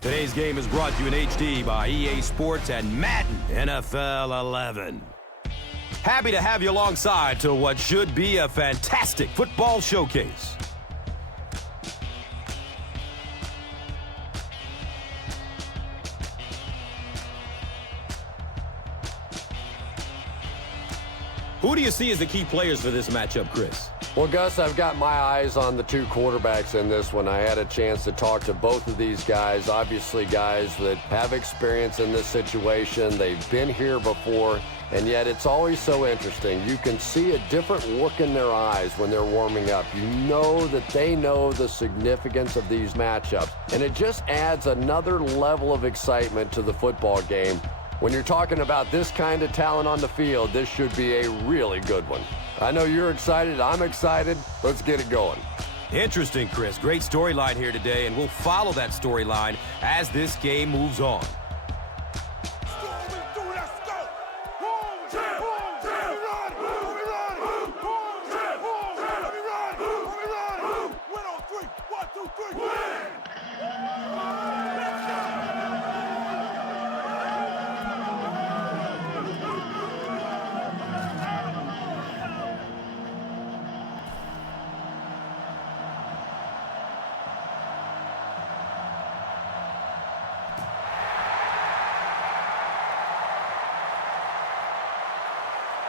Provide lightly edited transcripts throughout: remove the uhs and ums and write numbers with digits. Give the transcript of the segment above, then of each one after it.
Today's game is brought to you in HD by EA Sports and Madden NFL 11. Happy to have you alongside to what should be a fantastic football showcase. Who do you see as the key players for this matchup, Chris? Well, Gus, I've got my eyes on the two quarterbacks in this one. I had a chance to talk to both of these guys, obviously guys that have experience in this situation. They've been here before, and yet it's always so interesting. You can see a different look in their eyes when they're warming up. You know that they know the significance of these matchups, and it just adds another level of excitement to the football game. When you're talking about this kind of talent on the field, this should be a really good one. I know you're excited. I'm excited. Let's get it going. Interesting, Chris. Great storyline here today, and we'll follow that storyline as this game moves on.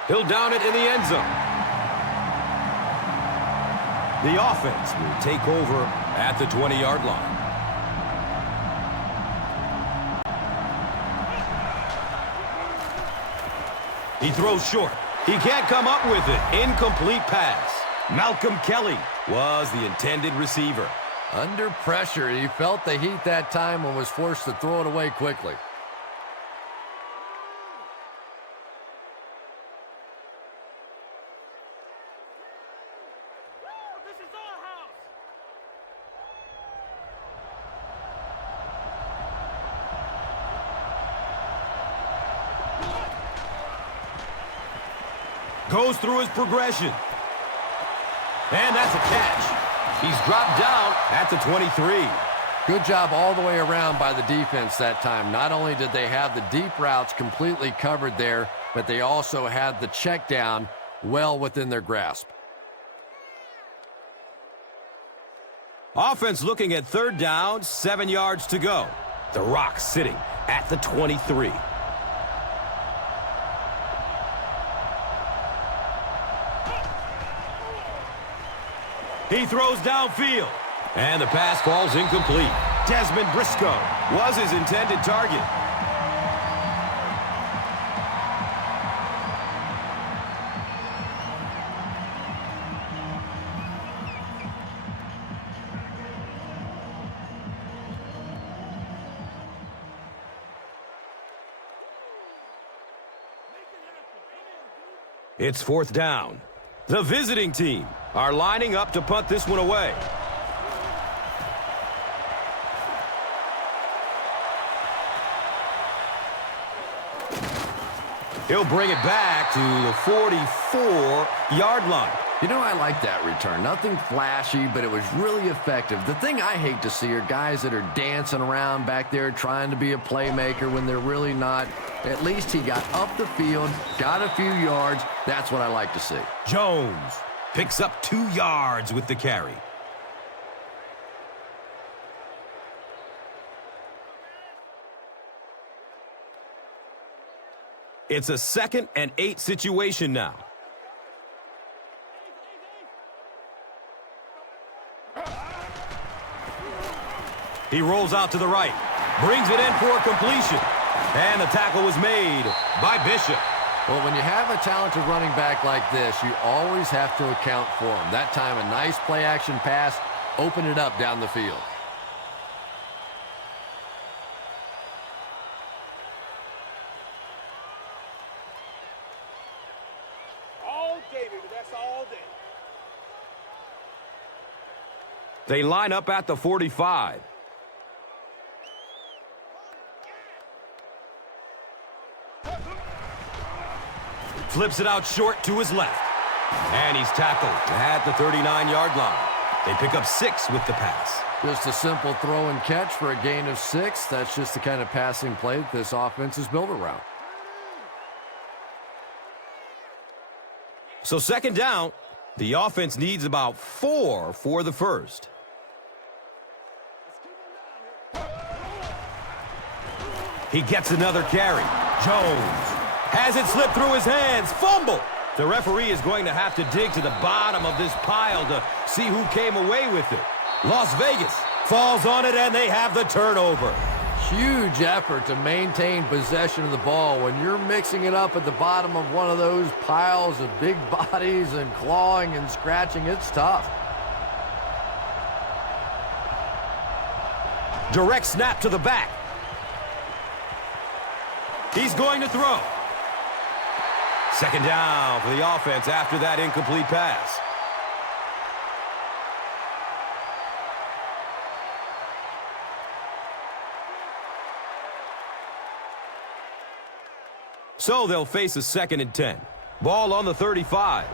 He'll down it in the end zone. The offense will take over at the 20-yard line. He throws short. He can't come up with it. Incomplete pass. Malcolm Kelly was the intended receiver. Under pressure, he felt the heat that time and was forced to throw it away quickly. Goes through his progression. And that's a catch. He's dropped down at the 23. Good job all the way around by the defense that time. Not only did they have the deep routes completely covered there, but they also had the check down well within their grasp. Offense looking at third down, 7 yards to go. The Rock sitting at the 23. He throws downfield, and the pass falls incomplete. Dezmon Briscoe was his intended target. It's fourth down. The visiting team are lining up to punt this one away. He'll bring it back to the 44-yard line. You know, I like that return. Nothing flashy, but it was really effective. The thing I hate to see are guys that are dancing around back there trying to be a playmaker when they're really not. At least he got up the field, got a few yards. That's what I like to see. Jones picks up 2 yards with the carry. It's a 2nd and 8 situation now. He rolls out to the right, brings it in for a completion, and the tackle was made by Bishop. Well, when you have a talented running back like this, you always have to account for him. That time, a nice play-action pass opened it up down the field. All day, baby. That's all day. They line up at the 45. Flips it out short to his left. And he's tackled at the 39-yard line. They pick up 6 with the pass. Just a simple throw and catch for a gain of 6. That's just the kind of passing play that this offense is built around. So second down, the offense needs about 4 for the first. He gets another carry. Jones has it slip through his hands. Fumble. The referee is going to have to dig to the bottom of this pile to see who came away with it. Las Vegas falls on it, and they have the turnover. Huge effort to maintain possession of the ball. When you're mixing it up at the bottom of one of those piles of big bodies and clawing and scratching, it's tough. Direct snap to the back. He's going to throw. Second down for the offense after that incomplete pass. So they'll face a 2nd and 10. Ball on the 35.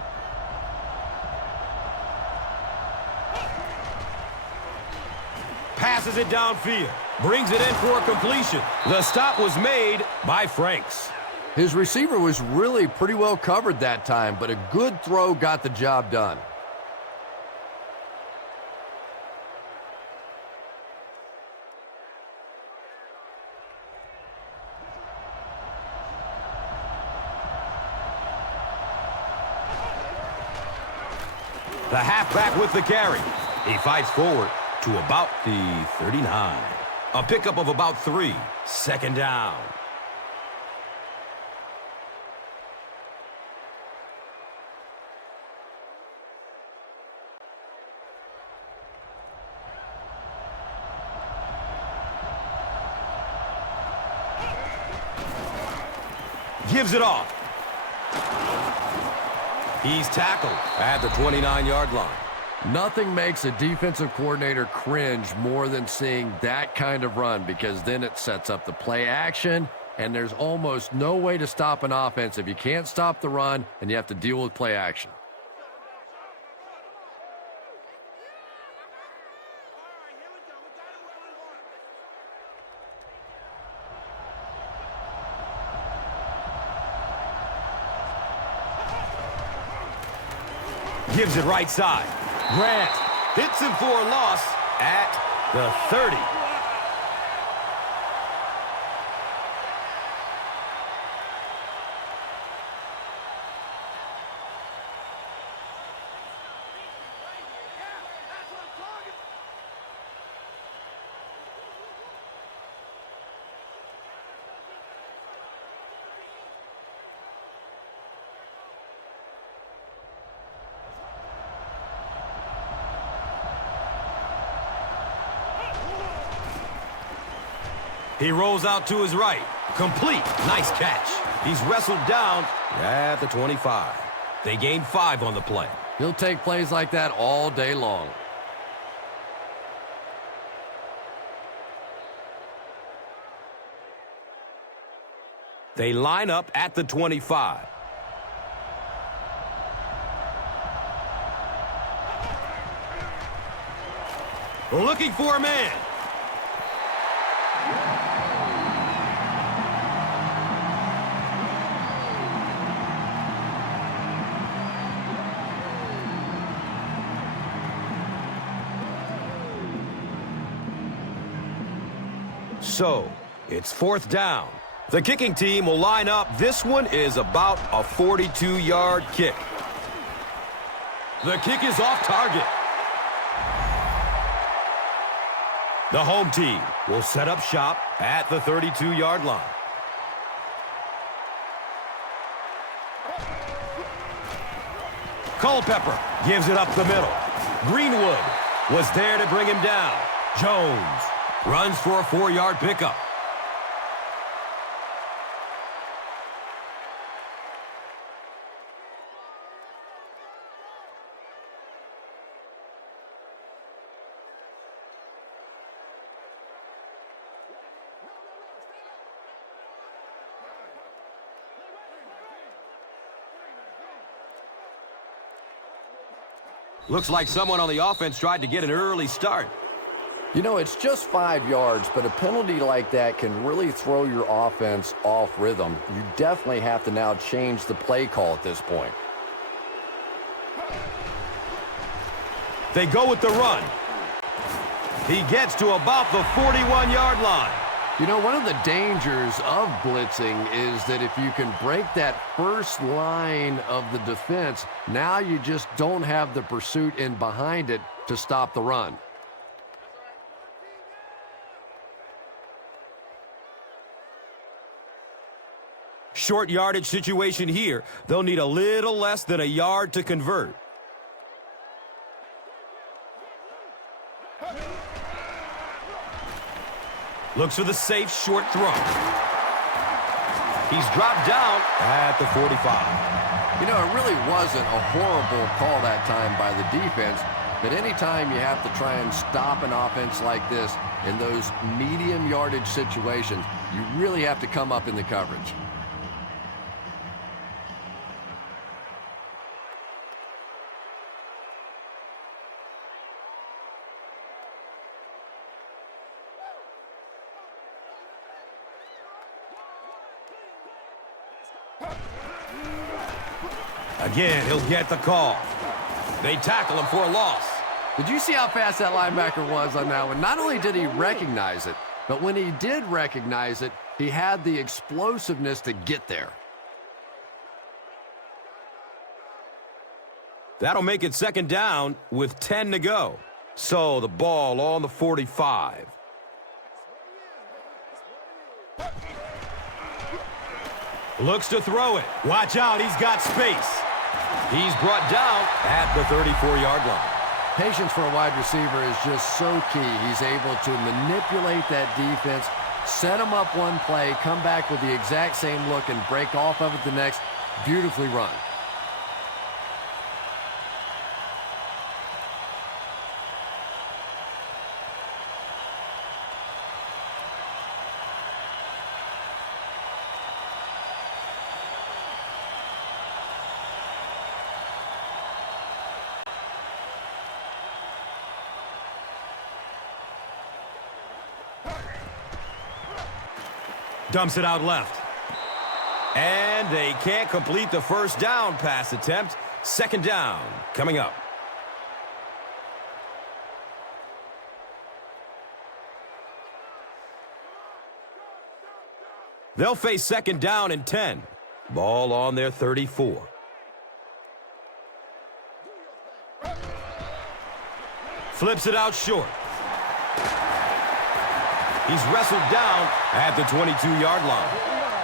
Passes it downfield. Brings it in for completion. The stop was made by Franks. His receiver was really pretty well covered that time, but a good throw got the job done. The halfback with the carry. He fights forward to about the 39. A pickup of about 3. Second down. Gives it off. He's tackled at the 29-yard line. Nothing makes a defensive coordinator cringe more than seeing that kind of run, because then it sets up the play action, and there's almost no way to stop an offense if you can't stop the run and you have to deal with play action. Gives it right side. Grant hits him for a loss at the 30. He rolls out to his right. Complete. Nice catch. He's wrestled down at the 25. They gain 5 on the play. He'll take plays like that all day long. They line up at the 25. Looking for a man. So, it's 4th down. The kicking team will line up. This one is about a 42-yard kick. The kick is off target. The home team will set up shop at the 32-yard line. Culpepper gives it up the middle. Greenwood was there to bring him down. Jones runs for a 4-yard pickup. Looks like someone on the offense tried to get an early start. You know, it's just 5 yards, but a penalty like that can really throw your offense off rhythm. You definitely have to now change the play call at this point. They go with the run. He gets to about the 41-yard line. You know, one of the dangers of blitzing is that if you can break that first line of the defense, now you just don't have the pursuit in behind it to stop the run. Short yardage situation here. They'll need a little less than a yard to convert. Looks for the safe short throw. He's dropped down at the 45. You know, it really wasn't a horrible call that time by the defense, but anytime you have to try and stop an offense like this in those medium yardage situations, you really have to come up in the coverage. Again, he'll get the call. They tackle him for a loss. Did you see how fast that linebacker was on that one? Not only did he recognize it, but when he did recognize it, he had the explosiveness to get there. That'll make it second down with 10 to go. So the ball on the 45. Looks to throw it. Watch out, he's got space. He's brought down at the 34-yard line. Patience for a wide receiver is just so key. He's able to manipulate that defense, set them up one play, come back with the exact same look, and break off of it the next. Beautifully run. Dumps it out left. And they can't complete the first down pass attempt. Second down coming up. They'll face second down and 10. Ball on their 34. Flips it out short. He's wrestled down at the 22-yard line.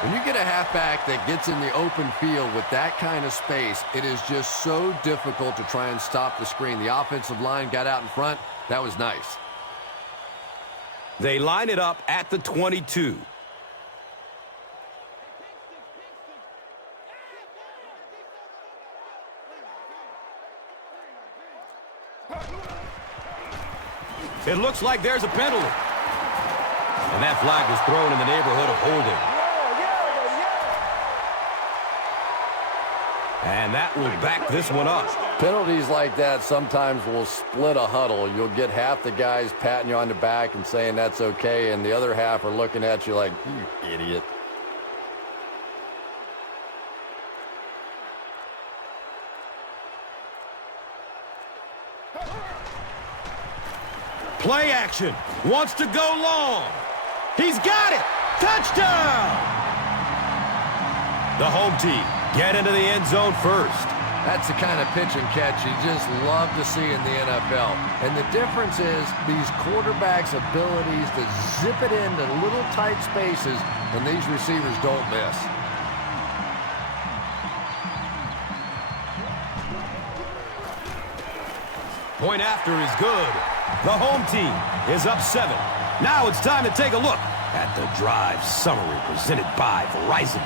When you get a halfback that gets in the open field with that kind of space, it is just so difficult to try and stop the screen. The offensive line got out in front. That was nice. They line it up at the 22. It looks like there's a penalty. And that flag was thrown in the neighborhood of holding. And that will back this one up. Penalties like that sometimes will split a huddle. You'll get half the guys patting you on the back and saying that's okay, and the other half are looking at you like, you idiot. Play action. Wants to go long. He's got it! Touchdown! The home team get into the end zone first. That's the kind of pitch and catch you just love to see in the NFL. And the difference is these quarterbacks' abilities to zip it into little tight spaces, and these receivers don't miss. Point after is good. The home team is up 7. Now it's time to take a look at the drive summary presented by Verizon.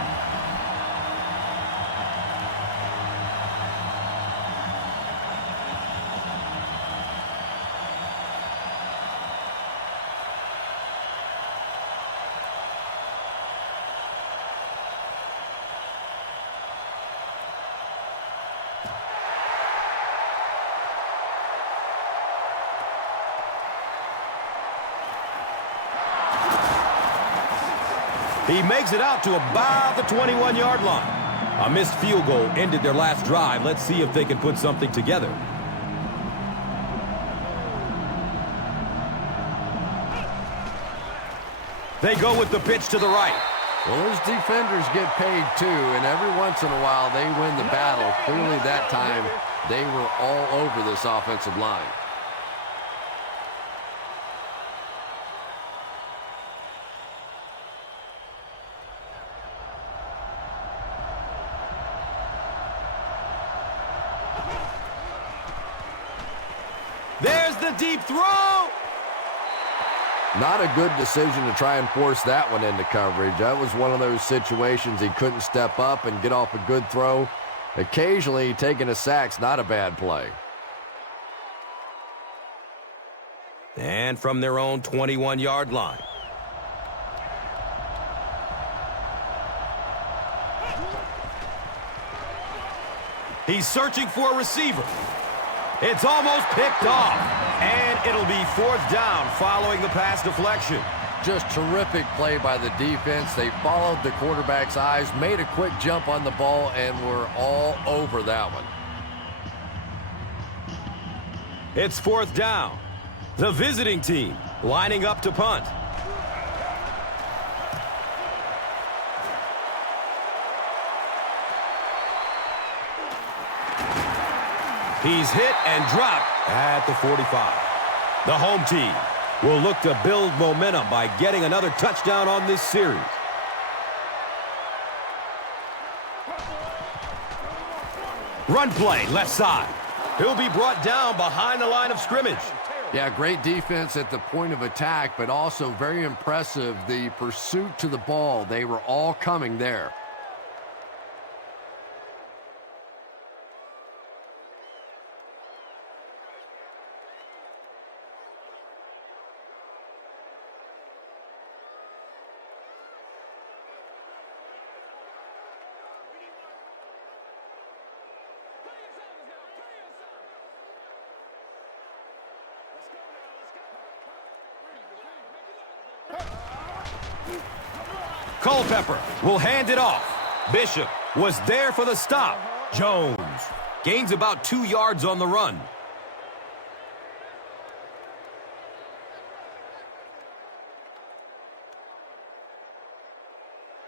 He makes it out to about the 21-yard line. A missed field goal ended their last drive. Let's see if they can put something together. They go with the pitch to the right. Well, those defenders get paid too, and every once in a while they win the battle. Clearly that time they were all over this offensive line. There's the deep throw. Not a good decision to try and force that one into coverage. That was one of those situations he couldn't step up and get off a good throw. Occasionally, taking a sack's not a bad play. And from their own 21-yard line. He's searching for a receiver. It's almost picked off, and it'll be 4th down following the pass deflection. Just terrific play by the defense. They followed the quarterback's eyes, made a quick jump on the ball, and were all over that one. It's 4th down. The visiting team lining up to punt. He's hit and dropped at the 45. The home team will look to build momentum by getting another touchdown on this series. Run play, left side. He'll be brought down behind the line of scrimmage. Yeah, great defense at the point of attack, but also very impressive, the pursuit to the ball. They were all coming there. Culpepper will hand it off. Bishop was there for the stop. Jones gains about 2 yards on the run.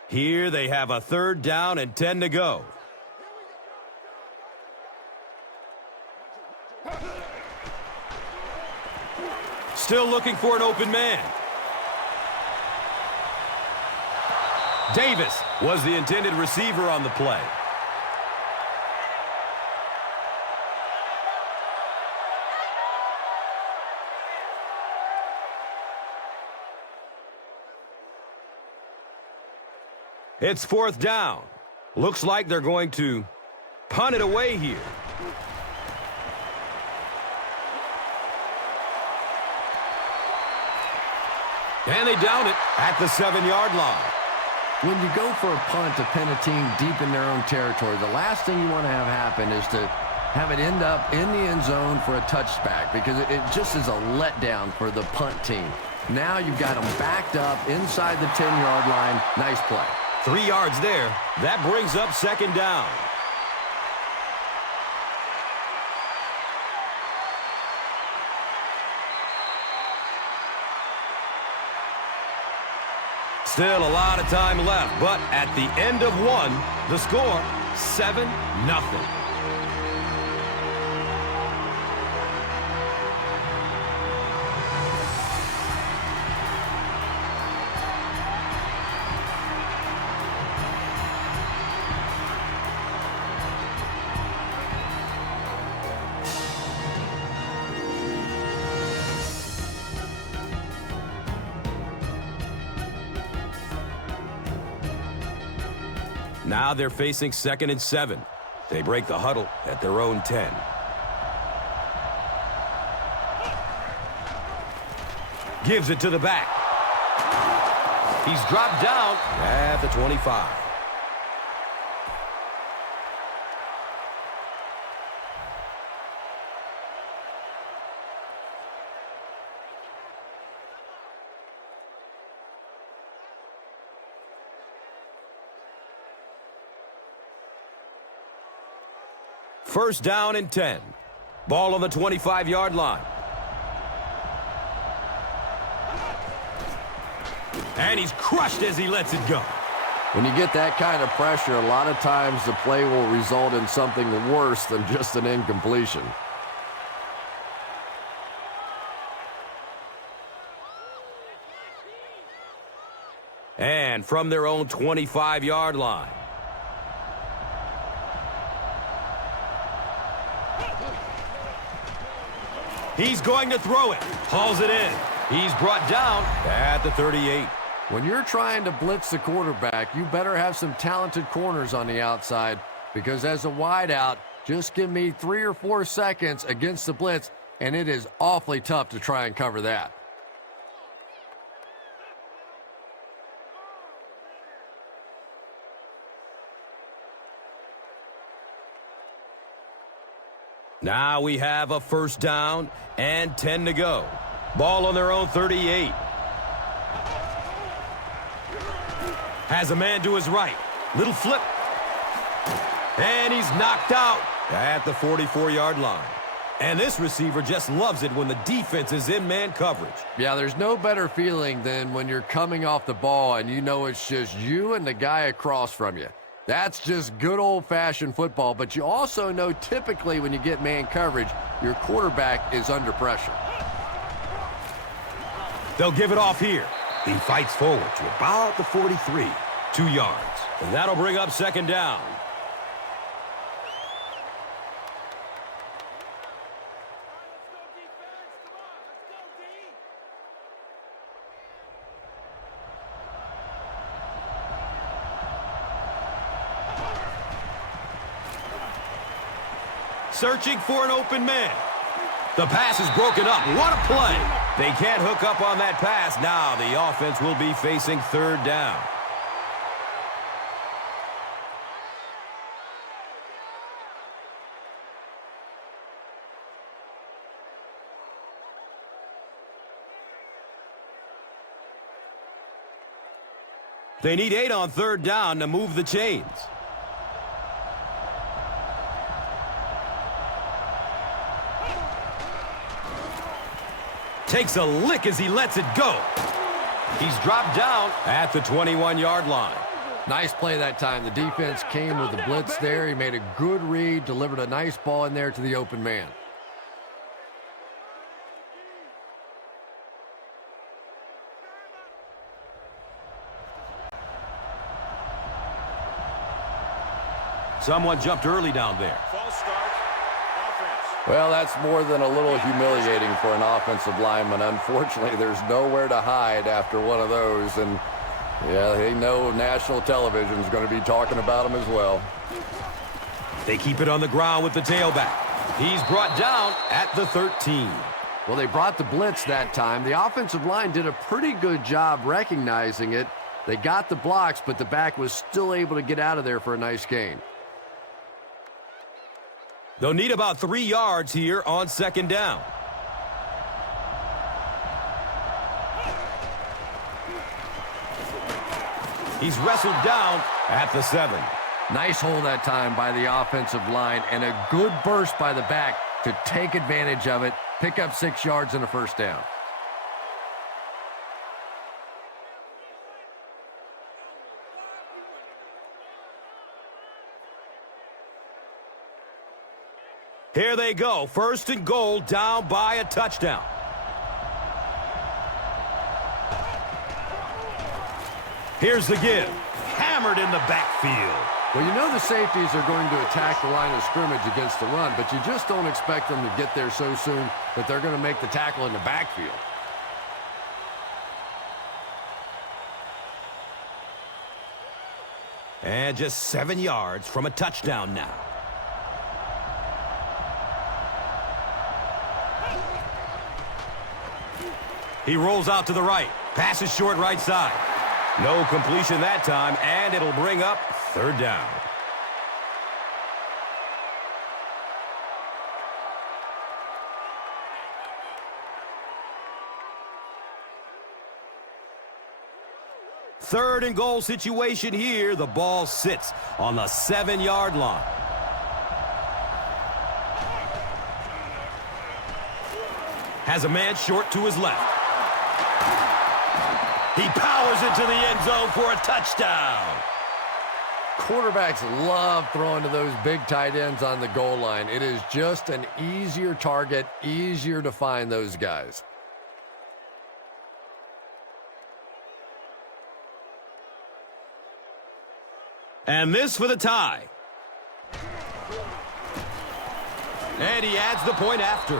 Here they have a 3rd down and 10 to go. Still looking for an open man. Davis was the intended receiver on the play. It's 4th down. Looks like they're going to punt it away here. And they down it at the 7-yard line. When you go for a punt to pin a team deep in their own territory, the last thing you want to have happen is to have it end up in the end zone for a touchback, because it just is a letdown for the punt team. Now you've got them backed up inside the 10-yard line. Nice play. 3 yards there. That brings up 2nd down. Still a lot of time left, but at the end of 1, the score, 7-0. Now they're facing 2nd and 7. They break the huddle at their own 10. Gives it to the back. He's dropped down at the 25. First down and 10. Ball on the 25-yard line. And he's crushed as he lets it go. When you get that kind of pressure, a lot of times the play will result in something worse than just an incompletion. And from their own 25-yard line. He's going to throw it. Hauls it in. He's brought down at the 38. When you're trying to blitz the quarterback, you better have some talented corners on the outside, because as a wideout, just give me 3 or 4 seconds against the blitz, and it is awfully tough to try and cover that. Now we have a first down and 10 to go. Ball on their own 38. Has a man to his right. Little flip. And he's knocked out at the 44-yard line. And this receiver just loves it when the defense is in man coverage. Yeah, there's no better feeling than when you're coming off the ball and you know it's just you and the guy across from you. That's just good old-fashioned football, but you also know typically when you get man coverage, your quarterback is under pressure. They'll give it off here. He fights forward to about the 43. 2 yards. And that'll bring up second down. Searching for an open man. The pass is broken up. What a play. They can't hook up on that pass. Now the offense will be facing third down. They need 8 on third down to move the chains. Takes a lick as he lets it go. He's dropped down at the 21-yard line. Nice play that time. The defense came with the blitz there. He made a good read, delivered a nice ball in there to the open man. Someone jumped early down there. False start. Offense. Well, that's more than a little humiliating for an offensive lineman. Unfortunately, there's nowhere to hide after one of those. And, yeah, they know national television is going to be talking about them as well. They keep it on the ground with the tailback. He's brought down at the 13. Well, they brought the blitz that time. The offensive line did a pretty good job recognizing it. They got the blocks, but the back was still able to get out of there for a nice gain. They'll need about 3 yards here on second down. He's wrestled down at the 7. Nice hold that time by the offensive line, and a good burst by the back to take advantage of it, pick up 6 yards and a first down. Here they go. First and goal, down by a touchdown. Here's the give. Hammered in the backfield. Well, you know the safeties are going to attack the line of scrimmage against the run, but you just don't expect them to get there so soon that they're going to make the tackle in the backfield. And just 7 yards from a touchdown now. He rolls out to the right. Passes short right side. No completion that time, and it'll bring up third down. Third and goal situation here. The ball sits on the 7-yard line. Has a man short to his left. He powers into the end zone for a touchdown. Quarterbacks love throwing to those big tight ends on the goal line. It is just an easier target, easier to find those guys. And this for the tie. And he adds the point after.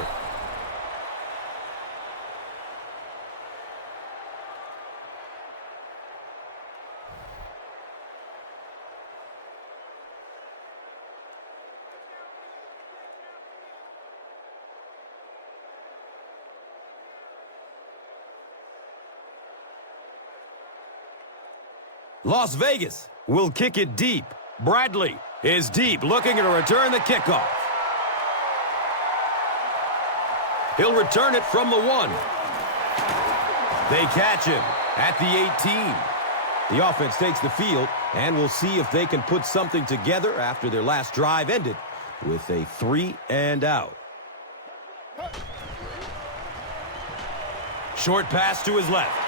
Las Vegas will kick it deep. Bradley is deep, looking to return the kickoff. He'll return it from the 1. They catch him at the 18. The offense takes the field, and we'll see if they can put something together after their last drive ended with a 3 and out. Short pass to his left.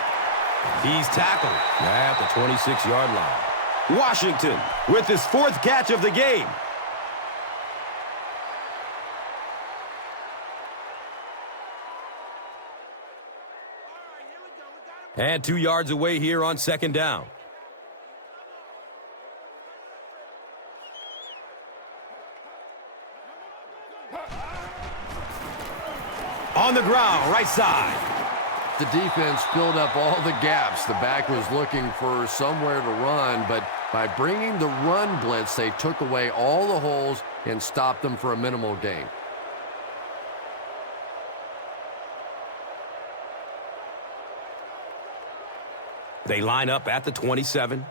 He's tackled at the 26-yard line. Washington with his 4th catch of the game. And 2 yards away here on 2nd down. On the ground, right side. The defense filled up all the gaps. The back was looking for somewhere to run, but by bringing the run blitz, they took away all the holes and stopped them for a minimal gain. They line up at the 27.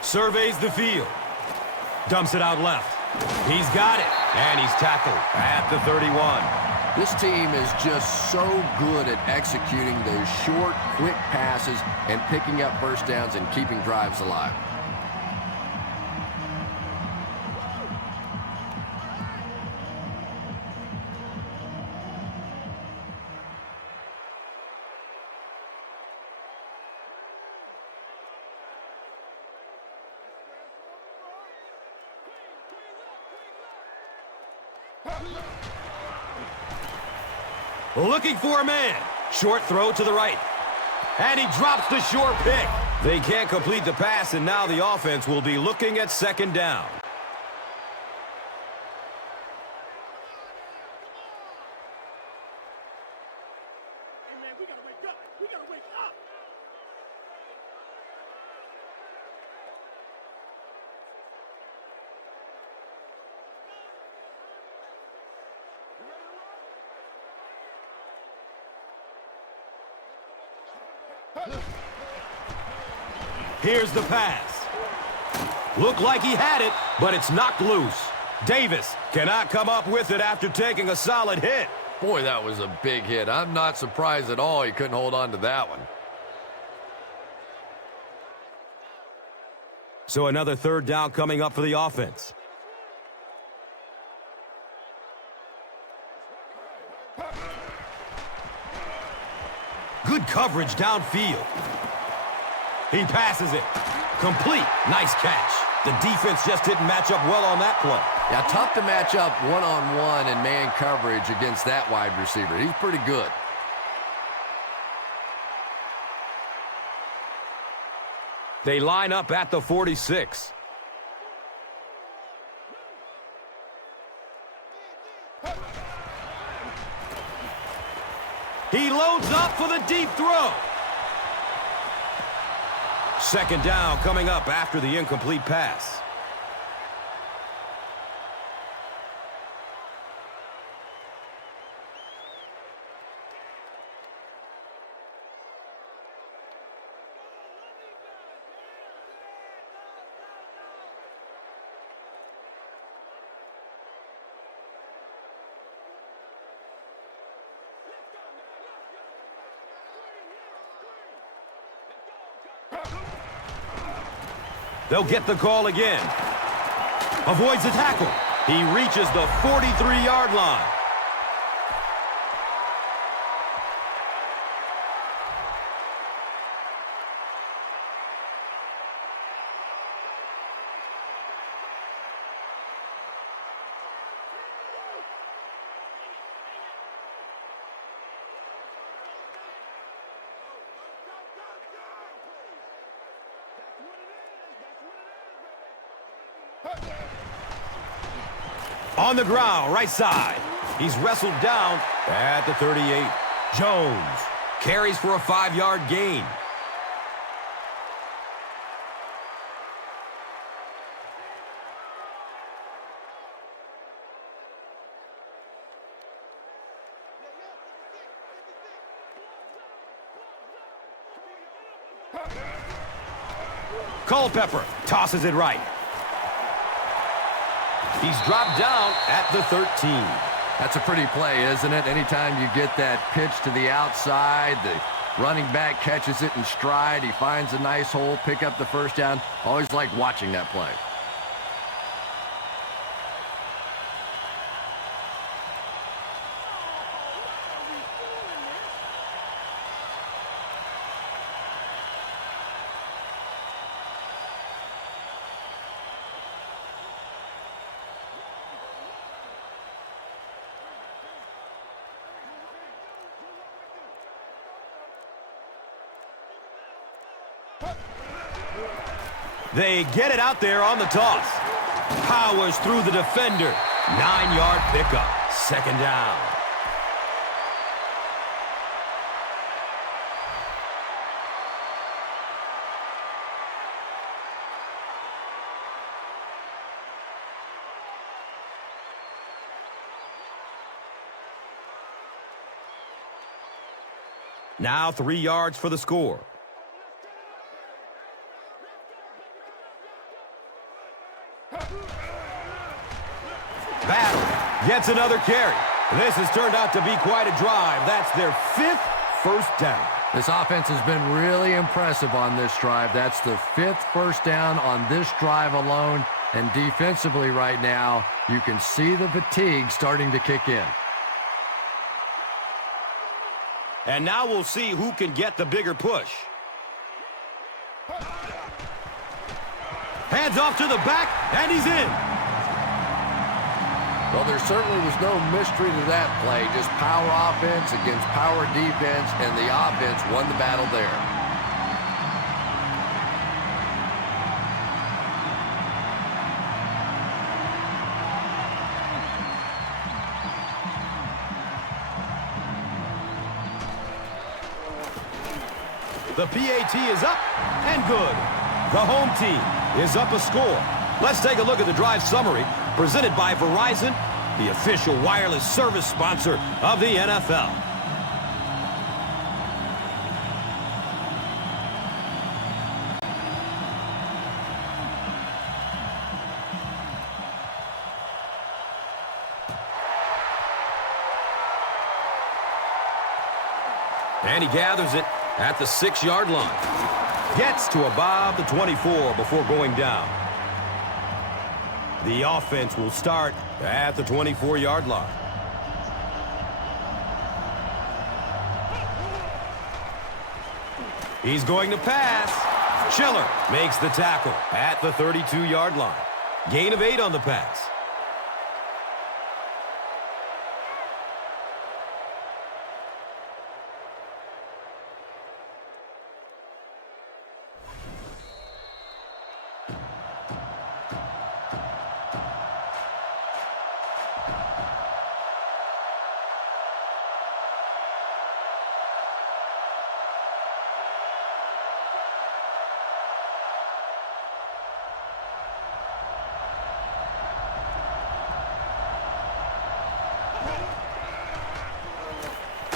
Surveys the field. Dumps it out left. He's got it, and he's tackled at the 31. This team is just so good at executing those short, quick passes and picking up first downs and keeping drives alive. Looking for a man. Short throw to the right. And he drops the short pick. They can't complete the pass, and now the offense will be looking at 2nd down. Here's the pass. Looked like he had it, but it's knocked loose. Davis cannot come up with it after taking a solid hit. Boy, that was a big hit. I'm not surprised at all he couldn't hold on to that one. So another 3rd down coming up for the offense. Good coverage downfield. He passes it. Complete. Nice catch. The defense just didn't match up well on that play. Yeah, tough to match up one-on-one in man coverage against that wide receiver. He's pretty good. They line up at the 46. He loads up for the deep throw. 2nd down coming up after the incomplete pass. They'll get the call again. avoids the tackle. He reaches the 43-yard line. On the ground, right side. He's wrestled down at the 38. Jones carries for a 5-yard gain. Culpepper tosses it right. He's dropped down at the 13. That's a pretty play, isn't it? Anytime you get that pitch to the outside, the running back catches it in stride. He finds a nice hole, pick up the first down. Always like watching that play. They get it out there on the toss. Powers through the defender. 9-yard pickup. Second down. Now 3 yards for the score. Battle gets another carry. This has turned out to be quite a drive. That's their 5th first down. This offense has been really impressive on this drive. That's the 5th first down on this drive alone. And defensively right now, you can see the fatigue starting to kick in. And now we'll see who can get the bigger push. Hands off to the back, and he's in. Well, there certainly was no mystery to that play. Just power offense against power defense, and the offense won the battle there. The PAT is up and good. The home team is up a score. Let's take a look at the drive summary presented by Verizon, the official wireless service sponsor of the NFL. And he gathers it at the 6-yard line. Gets to about the 24 before going down. The offense will start at the 24-yard line. He's going to pass. Schiller makes the tackle at the 32-yard line. Gain of 8 on the pass.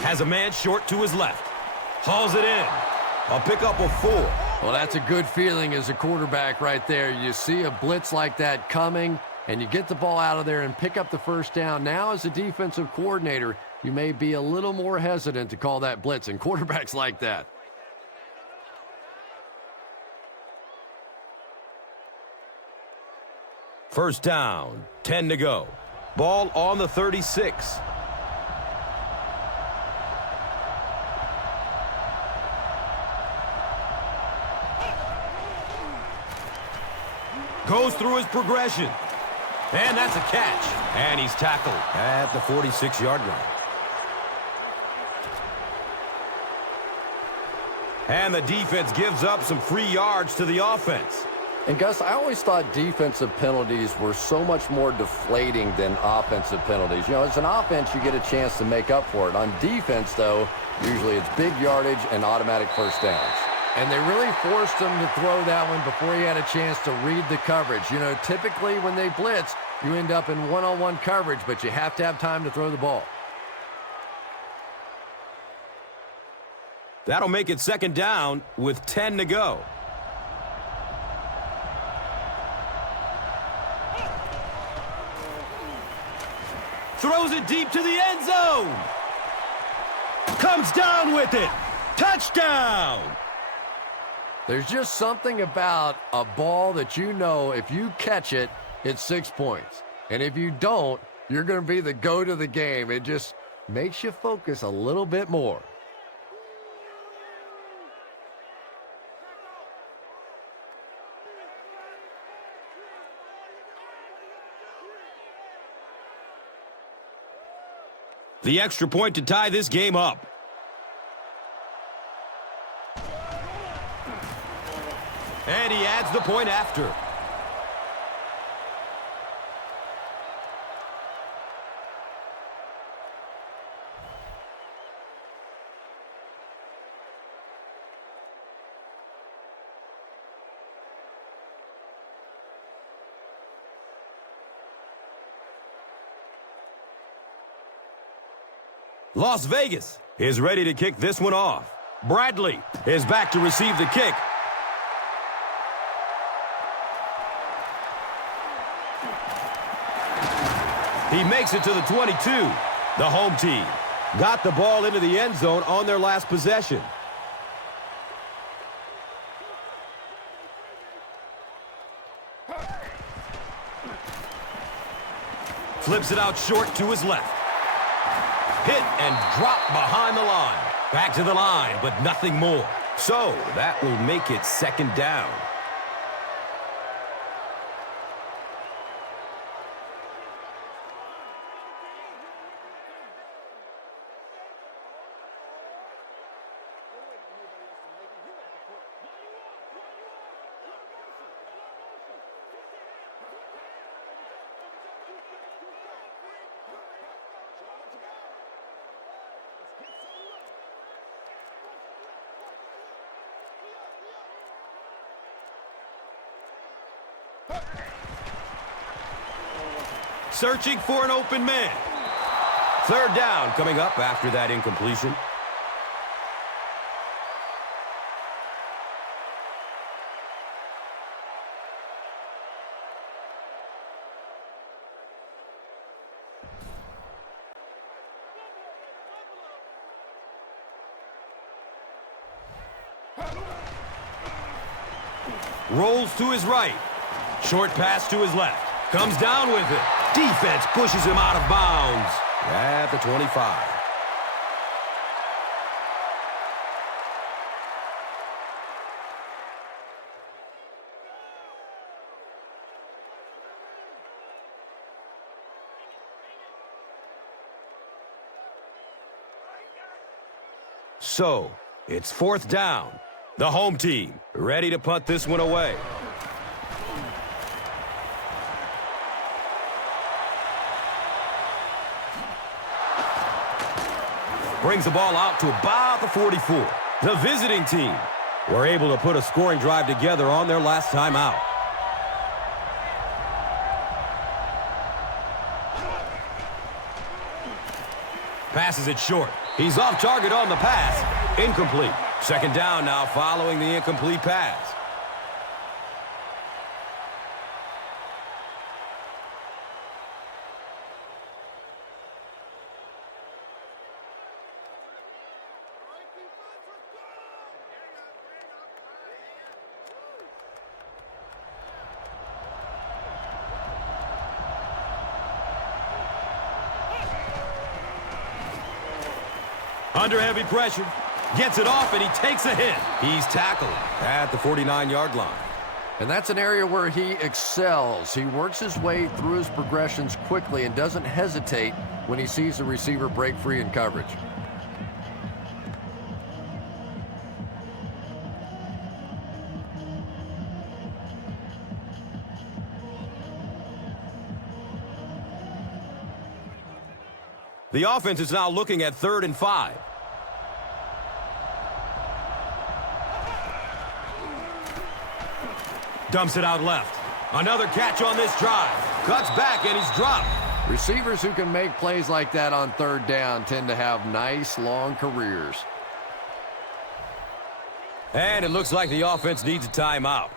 Has a man short to his left. Hauls it in. A pickup of 4. Well, that's a good feeling as a quarterback right there. You see a blitz like that coming, and you get the ball out of there and pick up the first down. Now, as a defensive coordinator, you may be a little more hesitant to call that blitz, and quarterbacks like that. First down, 10 to go. Ball on the 36. Goes through his progression. And that's a catch. And he's tackled at the 46-yard line. And the defense gives up some free yards to the offense. And Gus, I always thought defensive penalties were so much more deflating than offensive penalties. You know, as an offense, you get a chance to make up for it. On defense, though, usually it's big yardage and automatic first downs. And they really forced him to throw that one before he had a chance to read the coverage. You know, typically when they blitz, you end up in one-on-one coverage, but you have to have time to throw the ball. That'll make it second down with 10 to go. Throws it deep to the end zone. Comes down with it. Touchdown! There's just something about a ball that you know if you catch it, it's 6 points. And if you don't, you're going to be the goat of the game. It just makes you focus a little bit more. The extra point to tie this game up. And he adds the point after. Las Vegas is ready to kick this one off. Bradley is back to receive the kick. He makes it to the 22. The home team got the ball into the end zone on their last possession. Flips it out short to his left. Hit and drop behind the line. Back to the line, but nothing more. So that will make it second down. Searching for an open man. Third down coming up after that incompletion. Rolls to his right. Short pass to his left. Comes down with it. Defense pushes him out of bounds at the 25. So, it's fourth down. The home team ready to punt this one away. Brings the ball out to about the 44. The visiting team were able to put a scoring drive together on their last time out. Passes it short. He's off target on the pass. Incomplete. Second down now following the incomplete pass. Under heavy pressure. Gets it off, and he takes a hit. He's tackled at the 49-yard line. And that's an area where he excels. He works his way through his progressions quickly and doesn't hesitate when he sees the receiver break free in coverage. The offense is now looking at 3rd and 5. Dumps it out left. Another catch on this drive. Cuts back, and he's dropped. Receivers who can make plays like that on 3rd down tend to have nice, long careers. And it looks like the offense needs a timeout.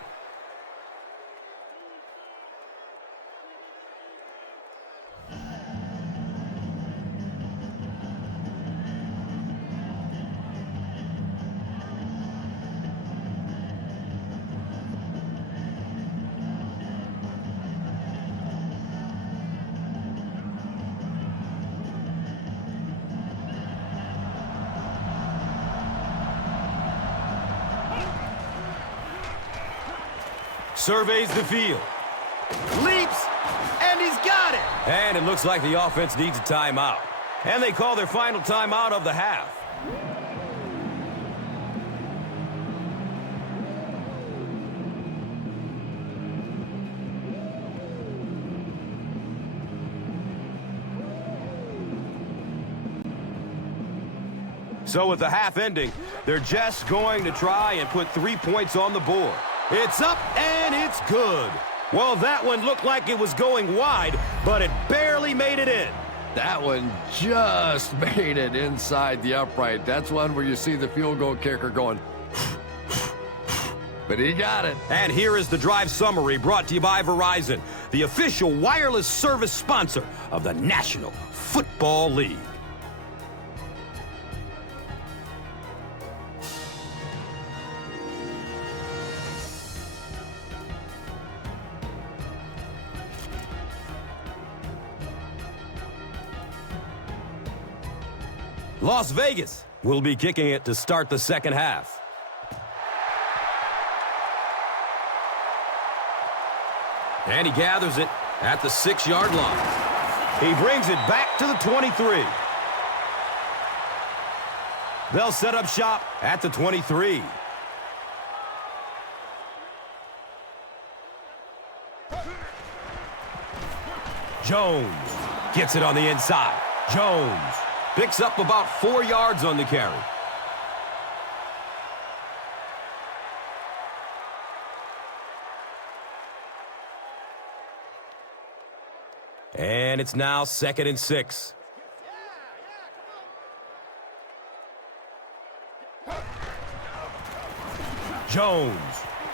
Surveys the field. Leaps, and he's got it. And it looks like the offense needs a timeout. And they call their final timeout of the half. So with the half ending, they're just going to try and put 3 points on the board. It's up, and it's good. Well, that one looked like it was going wide, but it barely made it in. That one just made it inside the upright. That's one where you see the field goal kicker going, but he got it. And here is the drive summary brought to you by Verizon, the official wireless service sponsor of the National Football League. Las Vegas will be kicking it to start the second half. And he gathers it at the 6-yard line. He brings it back to the 23. They'll set up shop at the 23. Jones gets it on the inside. Jones picks up about 4 yards on the carry. And it's now 2nd and 6. Jones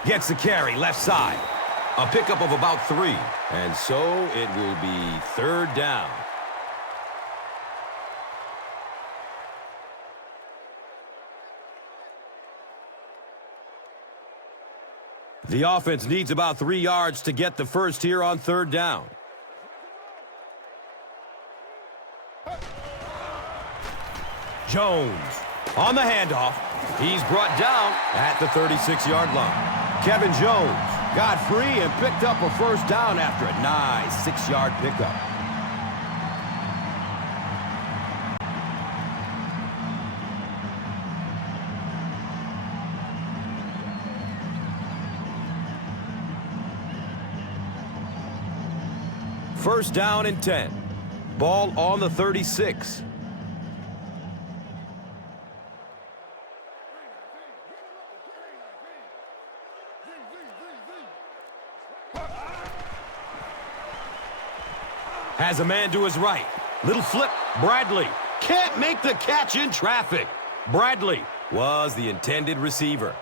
gets the carry left side. A pickup of about 3. And so it will be 3rd down. The offense needs about 3 yards to get the first here on 3rd down. Jones on the handoff. He's brought down at the 36-yard line. Kevin Jones got free and picked up a first down after a nice 6-yard pickup. First down and 10. Ball on the 36. Has a man to his right. Little flip. Bradley can't make the catch in traffic. Bradley was the intended receiver.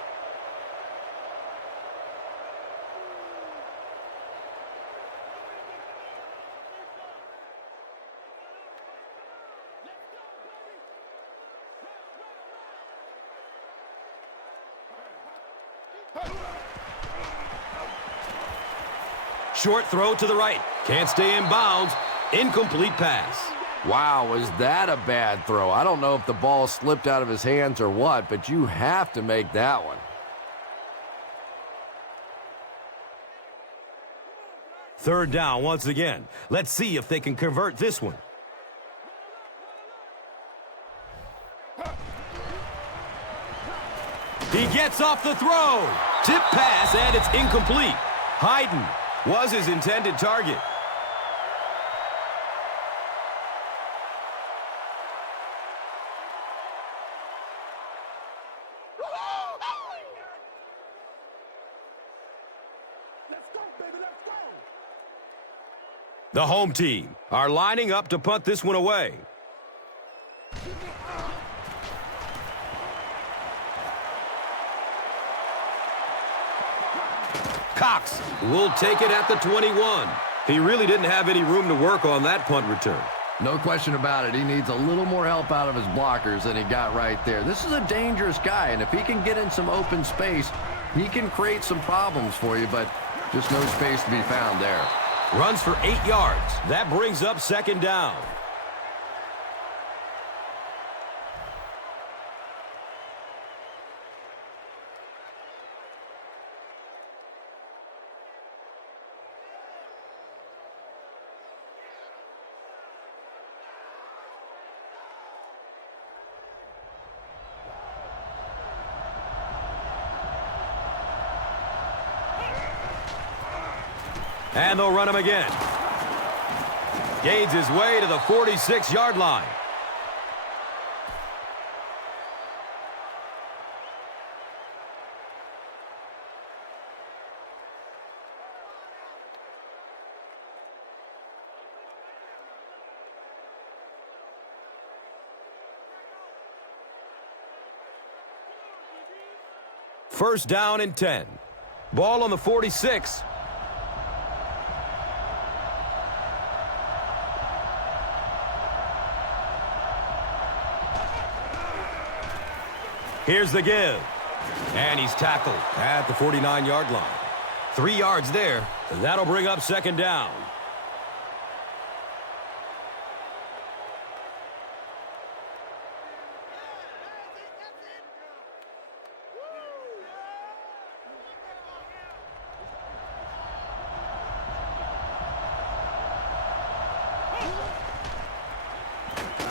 Short throw to the right. Can't stay in bounds. Incomplete pass. Wow, was that a bad throw? I don't know if the ball slipped out of his hands or what, but you have to make that one. Third down once again. Let's see if they can convert this one. He gets off the throw. Tip pass, and it's incomplete. Hayden was his intended target. The home team are lining up to punt this one away. Cox will take it at the 21. He really didn't have any room to work on that punt return. No question about it. He needs a little more help out of his blockers than he got right there. This is a dangerous guy, and if he can get in some open space, he can create some problems for you, but just no space to be found there. Runs for 8 yards. That brings up second down. And they'll run him again. Gains his way to the 46-yard line. First down and 10. Ball on the 46. Here's the give. And he's tackled at the 49-yard line. 3 yards there. That'll bring up second down.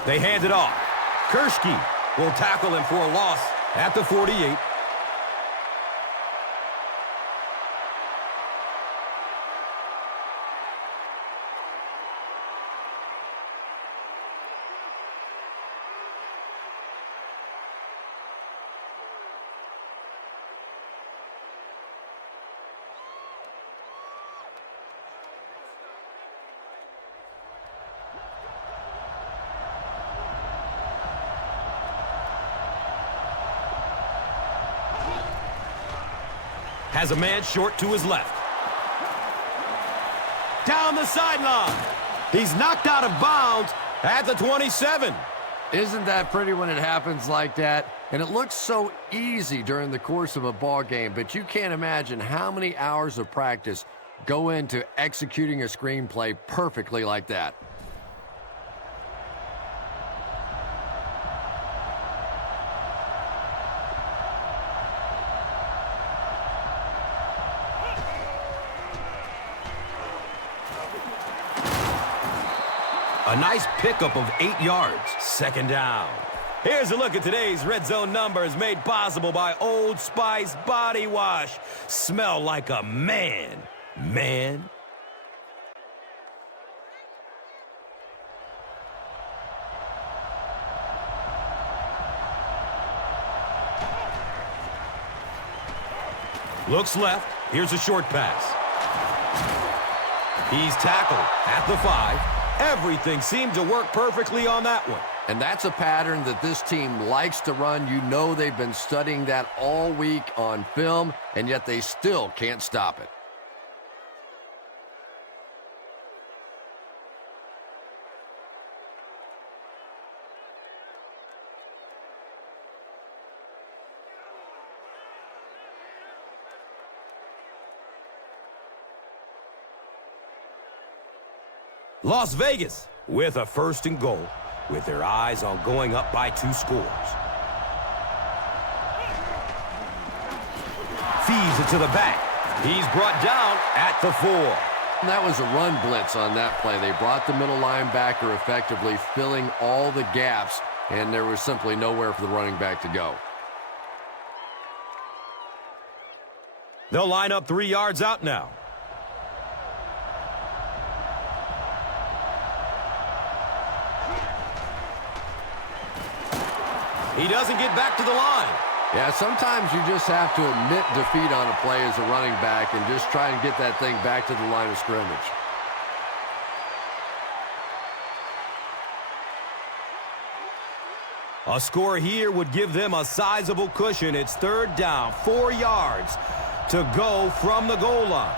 They hand it off. Kirschke will tackle him for a loss at the 48. Has a man short to his left. Down the sideline. He's knocked out of bounds at the 27. Isn't that pretty when it happens like that? And it looks so easy during the course of a ball game, but you can't imagine how many hours of practice go into executing a screenplay perfectly like that. A nice pickup of 8 yards. Second down. Here's a look at today's Red Zone numbers made possible by Old Spice Body Wash. Smell like a man. Man. Looks left. Here's a short pass. He's tackled at the 5. Everything seemed to work perfectly on that one. And that's a pattern that this team likes to run. You know they've been studying that all week on film, and yet they still can't stop it. Las Vegas with a 1st and goal, with their eyes on going up by 2 scores. Feeds it to the back. He's brought down at the 4. That was a run blitz on that play. They brought the middle linebacker effectively, filling all the gaps, and there was simply nowhere for the running back to go. They'll line up 3 yards out now. He doesn't get back to the line. Yeah, sometimes you just have to admit defeat on a play as a running back and just try and get that thing back to the line of scrimmage. A score here would give them a sizable cushion. It's 3rd down, 4 yards to go from the goal line.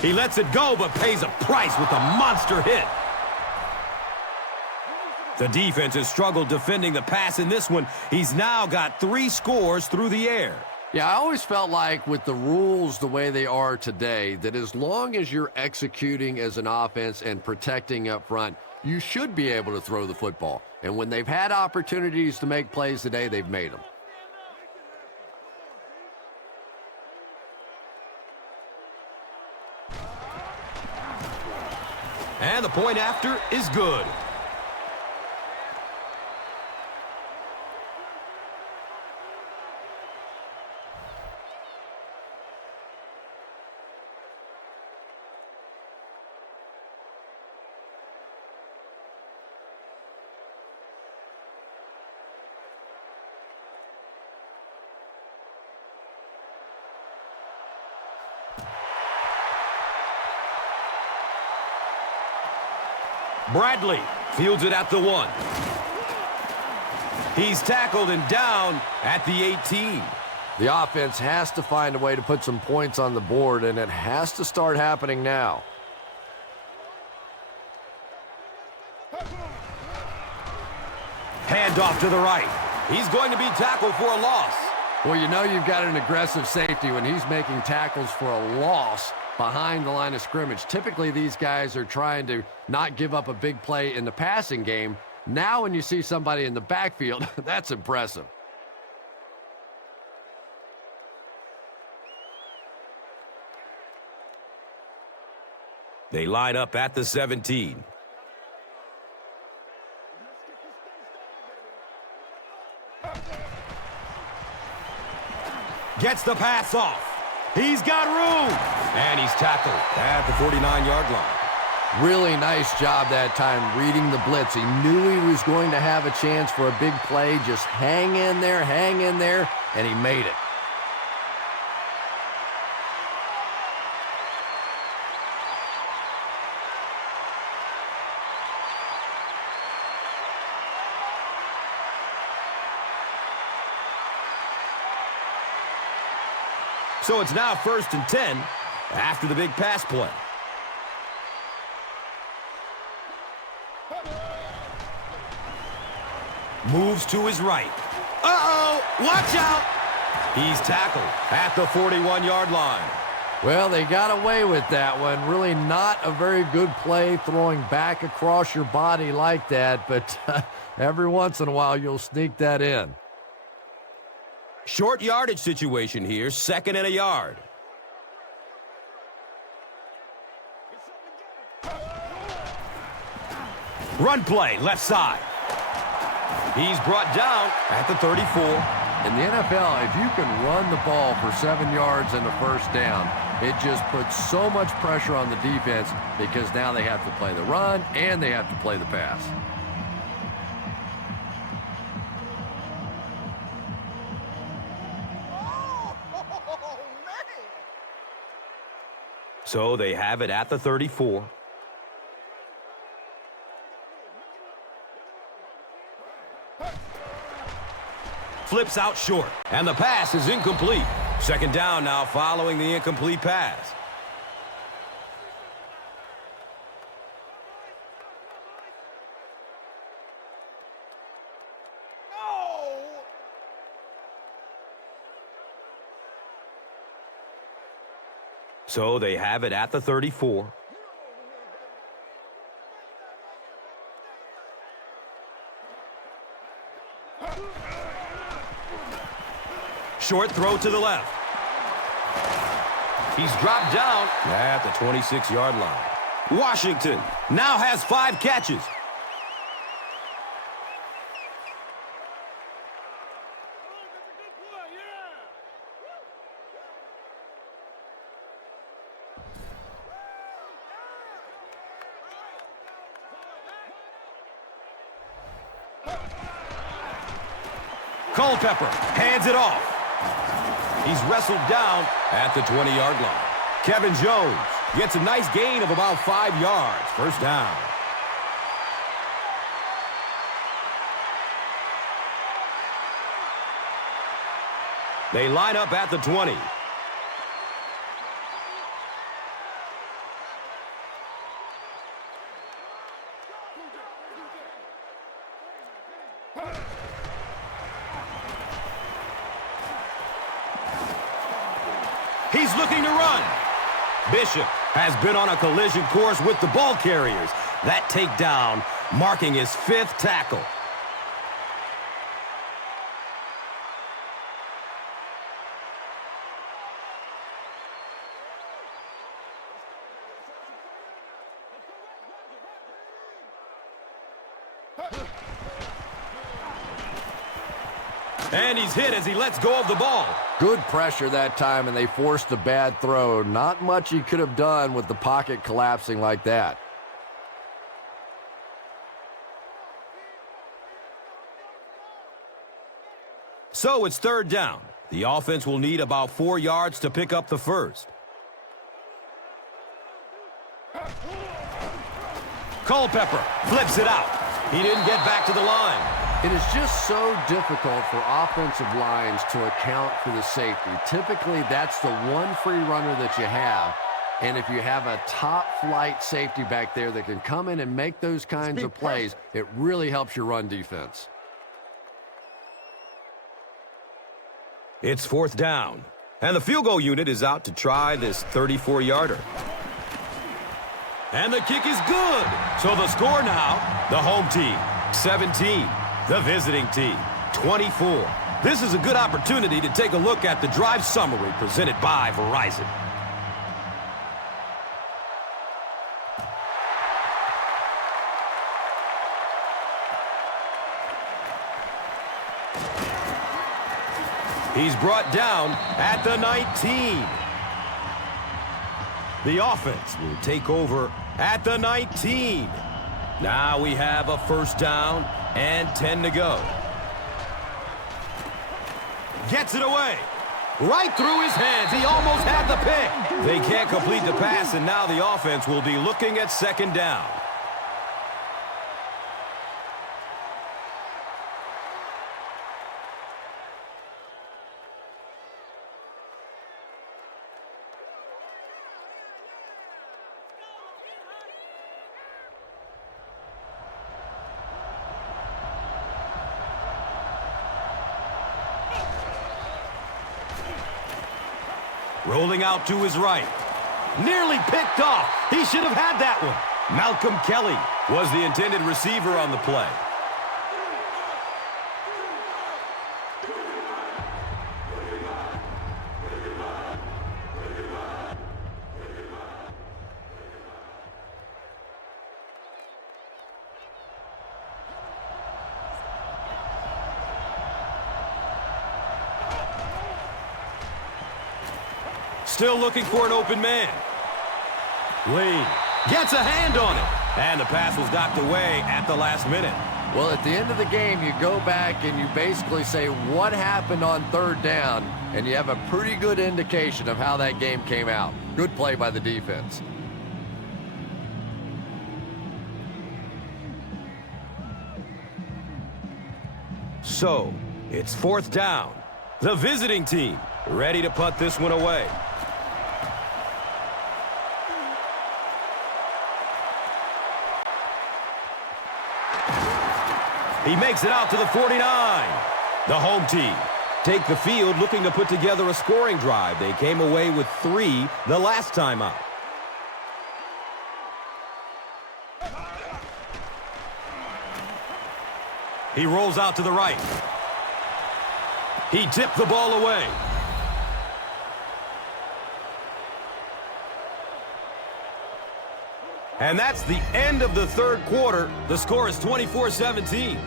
He lets it go, but pays a price with a monster hit. The defense has struggled defending the pass in this one. He's now got 3 scores through the air. Yeah, I always felt like with the rules the way they are today, that as long as you're executing as an offense and protecting up front, you should be able to throw the football. And when they've had opportunities to make plays today, they've made them. And the point after is good. Bradley fields it at the 1. He's tackled and down at the 18. The offense has to find a way to put some points on the board, and it has to start happening now. Handoff to the right. He's going to be tackled for a loss. Well, you know you've got an aggressive safety when he's making tackles for a loss behind the line of scrimmage. Typically, these guys are trying to not give up a big play in the passing game. Now, when you see somebody in the backfield, that's impressive. They line up at the 17. Gets the pass off. He's got room. And he's tackled at the 49-yard line. Really nice job that time reading the blitz. He knew he was going to have a chance for a big play. Just hang in there, and he made it. So it's now 1st and 10 after the big pass play. Moves to his right. Uh-oh! Watch out! He's tackled at the 41-yard line. Well, they got away with that one. Really not a very good play throwing back across your body like that, but every once in a while you'll sneak that in. Short yardage situation here, 2nd and a yard. Run play, left side. He's brought down at the 34. In the NFL, if you can run the ball for 7 yards and a 1st down, it just puts so much pressure on the defense because now they have to play the run and they have to play the pass. So they have it at the 34. Flips out short, and the pass is incomplete. 2nd down now following the incomplete pass. So they have it at the 34. Short throw to the left. He's dropped down at the 26-yard line. Washington now has 5 catches. Culpepper hands it off. He's wrestled down at the 20-yard line. Kevin Jones gets a nice gain of about 5 yards. First down. They line up at the 20. He's looking to run. Bishop has been on a collision course with the ball carriers. That takedown marking his 5th tackle. And he's hit as he lets go of the ball. Good pressure that time, and they forced a bad throw. Not much he could have done with the pocket collapsing like that. So it's 3rd down. The offense will need about 4 yards to pick up the first. Culpepper flips it out. He didn't get back to the line. It is just so difficult for offensive lines to account for the safety. Typically, that's the one free runner that you have. And if you have a top-flight safety back there that can come in and make those kinds of plays, it really helps your run defense. It's 4th down. And the field goal unit is out to try this 34-yarder. And the kick is good. So the score now, the home team, 17. The visiting team, 24. This is a good opportunity to take a look at the drive summary presented by Verizon. He's brought down at the 19. The offense will take over at the 19. Now we have a first down and 10 to go. Gets it away. Right through his hands. He almost had the pick. They can't complete the pass, and now the offense will be looking at 2nd down. Rolling out to his right. Nearly picked off. He should have had that one. Malcolm Kelly was the intended receiver on the play. Still looking for an open man. Lee gets a hand on it. And the pass was knocked away at the last minute. Well, at the end of the game, you go back and you basically say what happened on 3rd down, and you have a pretty good indication of how that game came out. Good play by the defense. So, it's 4th down. The visiting team ready to punt this one away. He makes it out to the 49. The home team take the field looking to put together a scoring drive. They came away with 3 the last time out. He rolls out to the right. He tipped the ball away. And that's the end of the third quarter. The score is 24-17.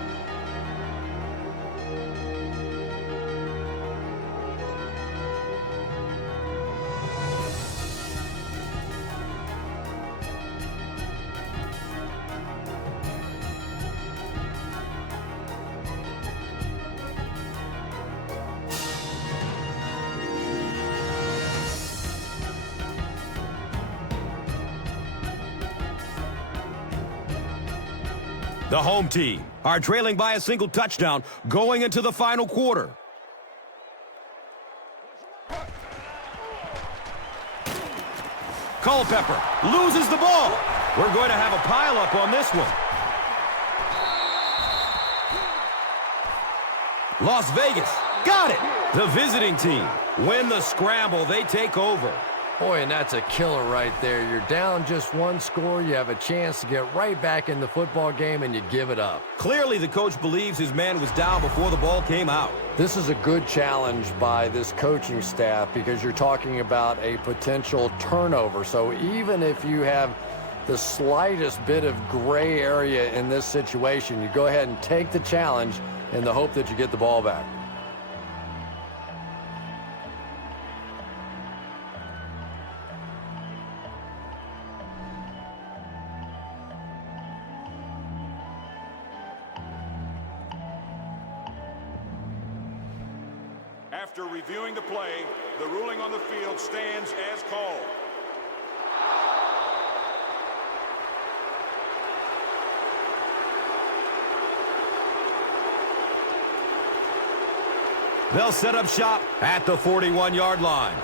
The home team are trailing by a single touchdown going into the final quarter. Culpepper loses the ball. We're going to have a pileup on this one. Las Vegas got it. The visiting team win the scramble. They take over. Boy, and that's a killer right there. You're down just one score. You have a chance to get right back in the football game, and you give it up. Clearly, the coach believes his man was down before the ball came out. This is a good challenge by this coaching staff because you're talking about a potential turnover. So even if you have the slightest bit of gray area in this situation, you go ahead and take the challenge in the hope that you get the ball back. After reviewing the play, the ruling on the field stands as called. They'll set up shop at the 41-yard line.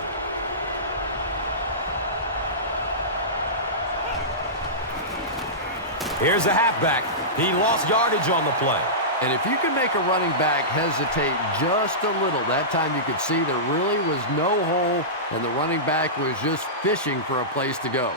Here's a halfback. He lost yardage on the play. And if you can make a running back hesitate just a little, that time you could see there really was no hole, and the running back was just fishing for a place to go.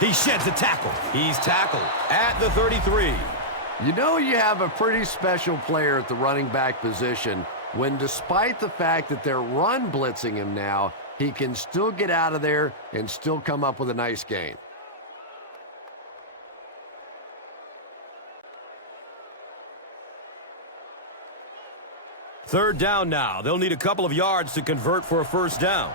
He sheds a tackle. He's tackled at the 33. You know you have a pretty special player at the running back position when, despite the fact that they're run blitzing him now, he can still get out of there and still come up with a nice gain. Third down now. They'll need a couple of yards to convert for a first down.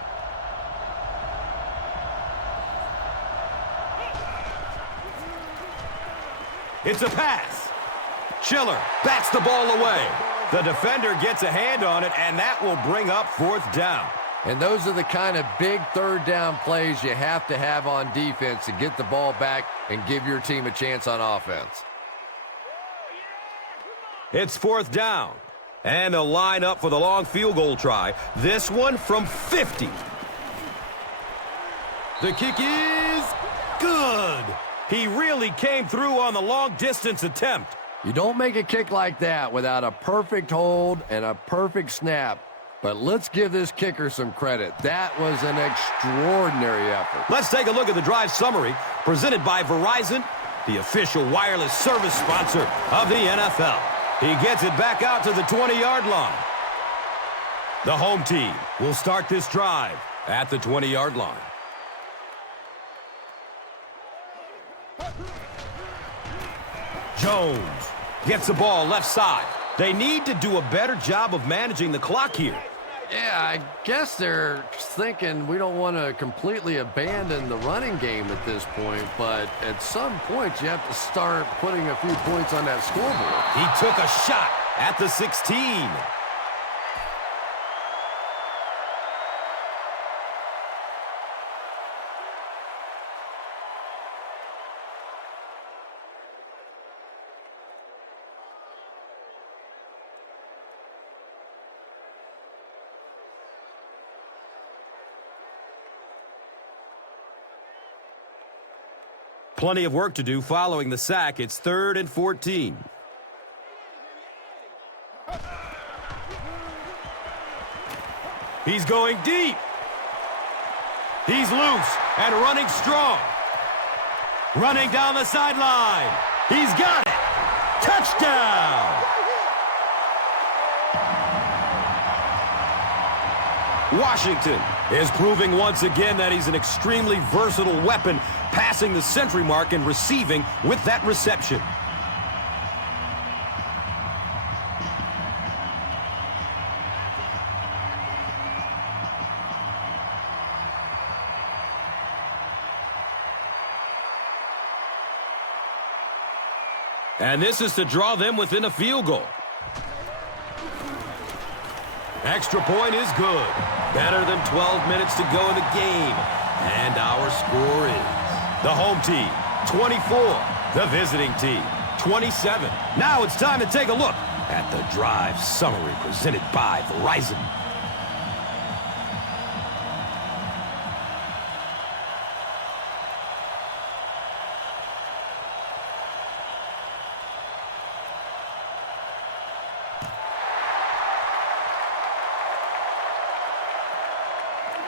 It's a pass. Schiller bats the ball away. The defender gets a hand on it, and that will bring up fourth down. And those are the kind of big third down plays you have to have on defense to get the ball back and give your team a chance on offense. It's fourth down. And they'll line up for the long field goal try. This one from 50. The kick is good. He really came through on the long-distance attempt. You don't make a kick like that without a perfect hold and a perfect snap. But let's give this kicker some credit. That was an extraordinary effort. Let's take a look at the drive summary presented by Verizon, the official wireless service sponsor of the NFL. He gets it back out to the 20-yard line. The home team will start this drive at the 20-yard line. Jones gets the ball left side. They need to do a better job of managing the clock here. Yeah, I guess they're thinking we don't want to completely abandon the running game at this point, but at some point you have to start putting a few points on that scoreboard. He took a shot at the 16. Plenty of work to do following the sack. It's 3rd and 14. He's going deep. He's loose and running strong. Running down the sideline. He's got it. Touchdown. Washington is proving once again that he's an extremely versatile weapon, passing the century mark and receiving with that reception. And this is to draw them within a field goal. Extra point is good. Better than 12 minutes to go in the game. And our score is the home team, 24. The visiting team, 27. Now it's time to take a look at the drive summary presented by Verizon.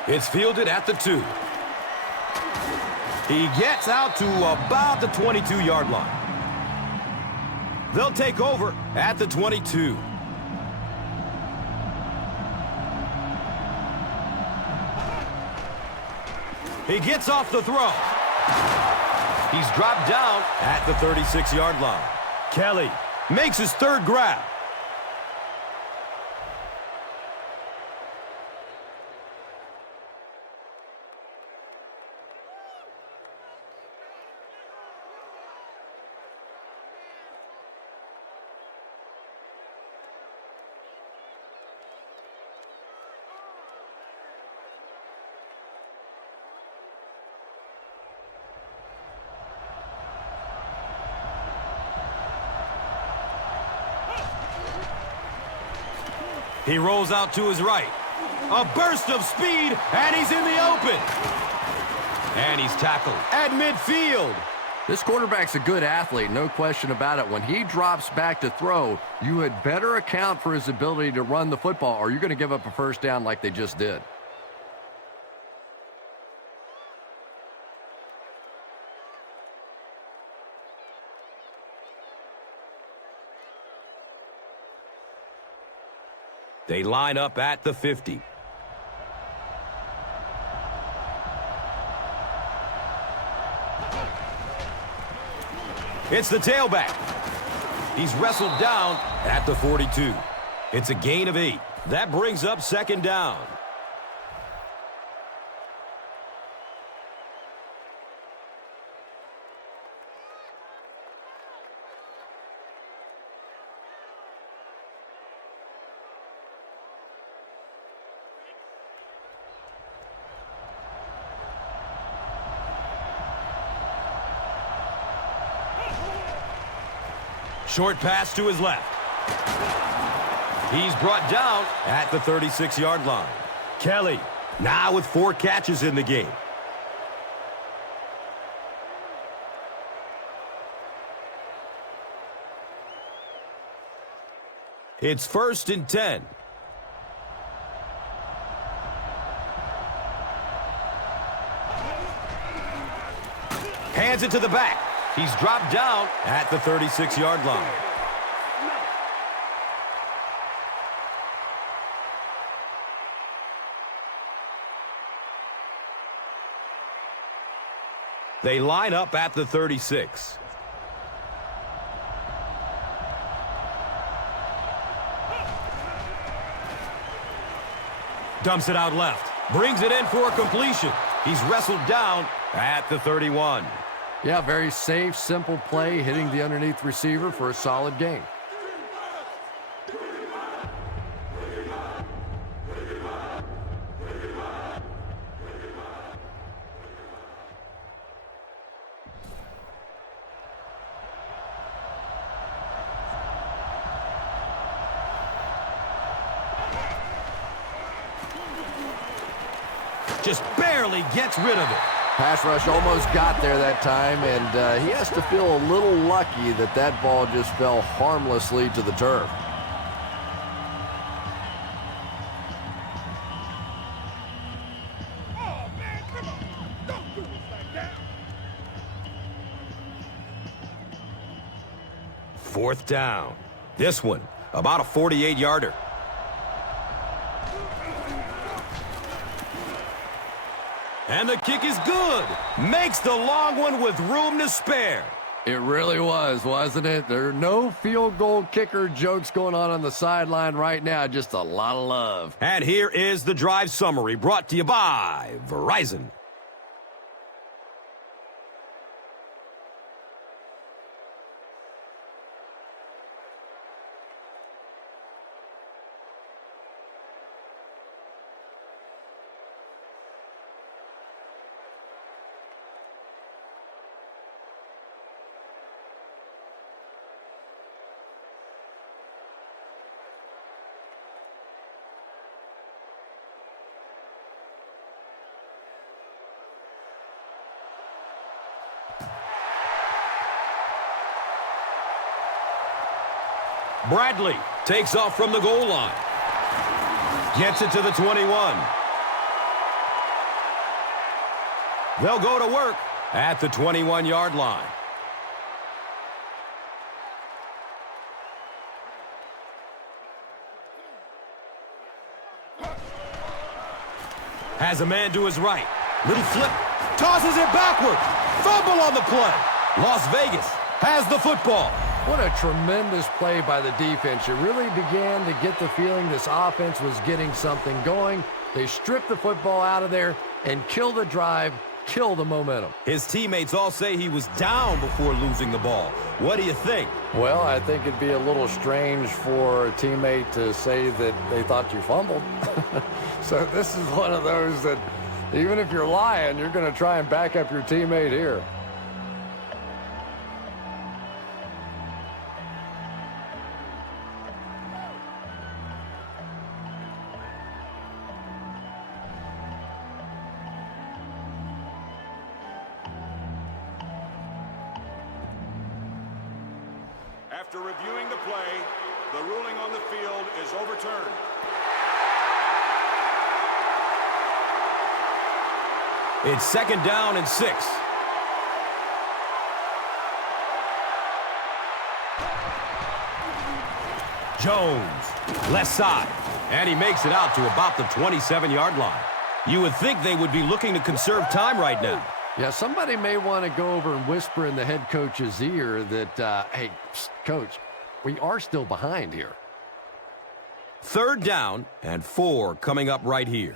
It's fielded at the 2. He gets out to about the 22-yard line. They'll take over at the 22. He gets off the throw. He's dropped down at the 36-yard line. Kelly makes his third grab. He rolls out to his right. A burst of speed, and he's in the open. And he's tackled at midfield. This quarterback's a good athlete, no question about it. When he drops back to throw, you had better account for his ability to run the football, or you're going to give up a first down like they just did. They line up at the 50. It's the tailback. He's wrestled down at the 42. It's a gain of 8. That brings up second down. Short pass to his left. He's brought down at the 36-yard line. Kelly now with 4 catches in the game. It's 1st and 10. Hands it to the back. He's dropped down at the 36-yard line. They line up at the 36. Dumps it out left. Brings it in for a completion. He's wrestled down at the 31. Yeah, very safe, simple play, hitting the underneath receiver for a solid gain. Just barely gets rid of it. Pass rush almost got there that time, and he has to feel a little lucky that that ball just fell harmlessly to the turf. 4th down. This one, about a 48-yarder. And the kick is good. Makes the long one with room to spare. It really was, wasn't it? There are no field goal kicker jokes going on the sideline right now. Just a lot of love. And here is the drive summary brought to you by Verizon. Bradley takes off from the goal line. Gets it to the 21. They'll go to work at the 21-yard line. Has a man to his right. Little flip. Tosses it backward. Fumble on the play. Las Vegas has the football. What a tremendous play by the defense. You really began to get the feeling this offense was getting something going. They stripped the football out of there and kill the drive, kill the momentum. His teammates all say he was down before losing the ball. What do you think? Well, I think it'd be a little strange for a teammate to say that they thought you fumbled. So this is one of those that even if you're lying, you're going to try and back up your teammate here. After reviewing the play, the ruling on the field is overturned. It's 2nd down and 6. Jones, left side, and he makes it out to about the 27-yard line. You would think they would be looking to conserve time right now. Yeah, somebody may want to go over and whisper in the head coach's ear that, hey, coach, we are still behind here. 3rd down and 4 coming up right here.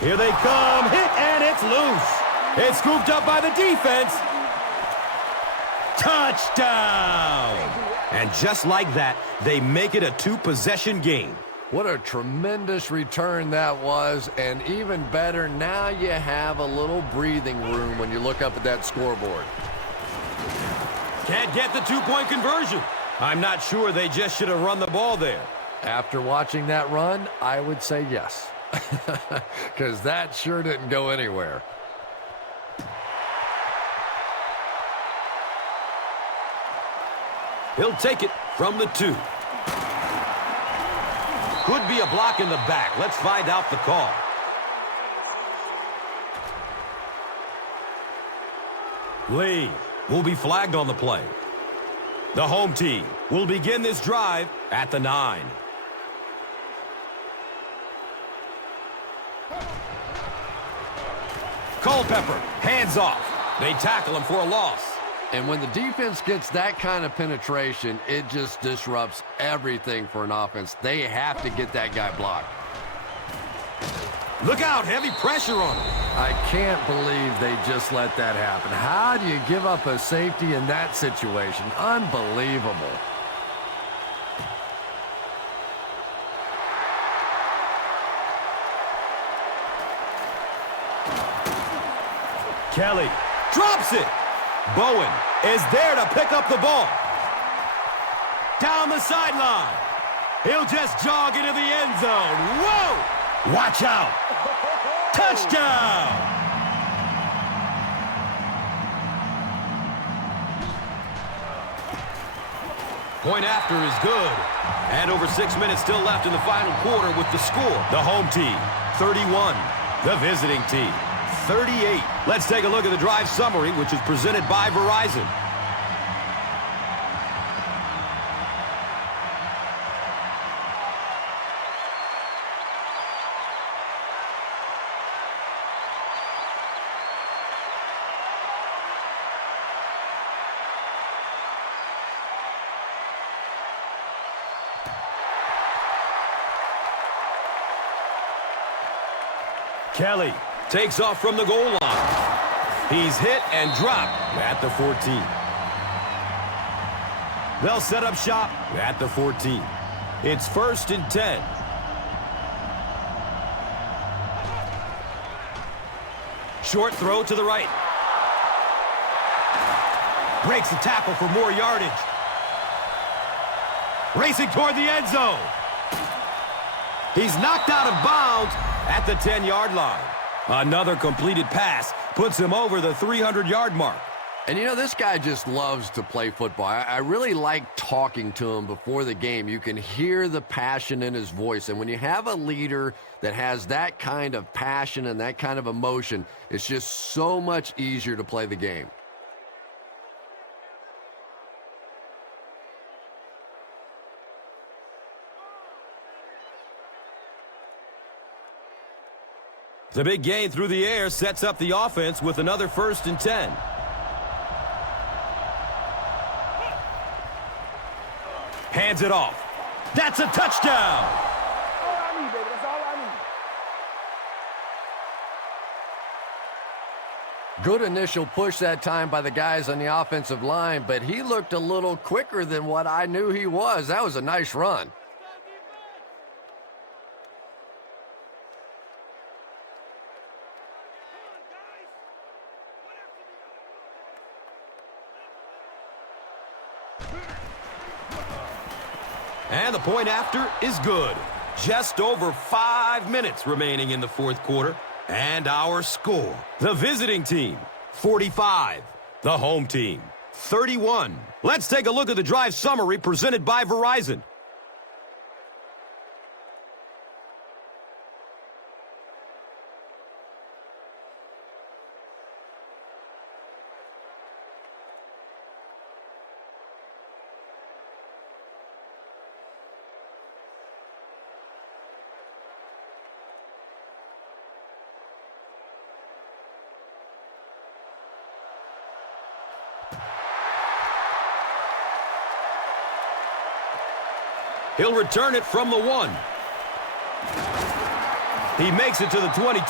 Here they come, hit, and it's loose. It's scooped up by the defense. Touchdown! And just like that, they make it a 2-possession game. What a tremendous return that was, and even better, now you have a little breathing room when you look up at that scoreboard. Can't get the 2-point conversion. I'm not sure they just should have run the ball there. After watching that run, I would say yes, because that sure didn't go anywhere. He'll take it from the 2. Could be a block in the back. Let's find out the call. Lee will be flagged on the play. The home team will begin this drive at the 9. Culpepper, hands off. They tackle him for a loss. And when the defense gets that kind of penetration, it just disrupts everything for an offense. They have to get that guy blocked. Look out, heavy pressure on him. I can't believe they just let that happen. How do you give up a safety in that situation? Unbelievable. Kelly drops it. Bowen is there to pick up the ball. Down the sideline. He'll just jog into the end zone. Whoa! Watch out. Touchdown! Point after is good. And over 6 minutes still left in the final quarter with the score. The home team, 31. The visiting team, 38. Let's take a look at the drive summary, which is presented by Verizon. Kelly takes off from the goal line. He's hit and dropped at the 14. They'll set up shop at the 14. It's 1st and 10. Short throw to the right. Breaks the tackle for more yardage. Racing toward the end zone. He's knocked out of bounds at the 10-yard line. Another completed pass puts him over the 300-yard mark. And you know, this guy just loves to play football. I really like talking to him before the game. You can hear the passion in his voice. And when you have a leader that has that kind of passion and that kind of emotion, it's just so much easier to play the game. The big gain through the air sets up the offense with another 1st and 10. Hands it off. That's a touchdown. All I need, baby. That's all I need. Good initial push that time by the guys on the offensive line, but he looked a little quicker than what I knew he was. That was a nice run. And the point after is good. Just over 5 minutes remaining in the 4th quarter. And our score. The visiting team, 45. The home team, 31. Let's take a look at the drive summary presented by Verizon. He'll return it from the 1. He makes it to the 22.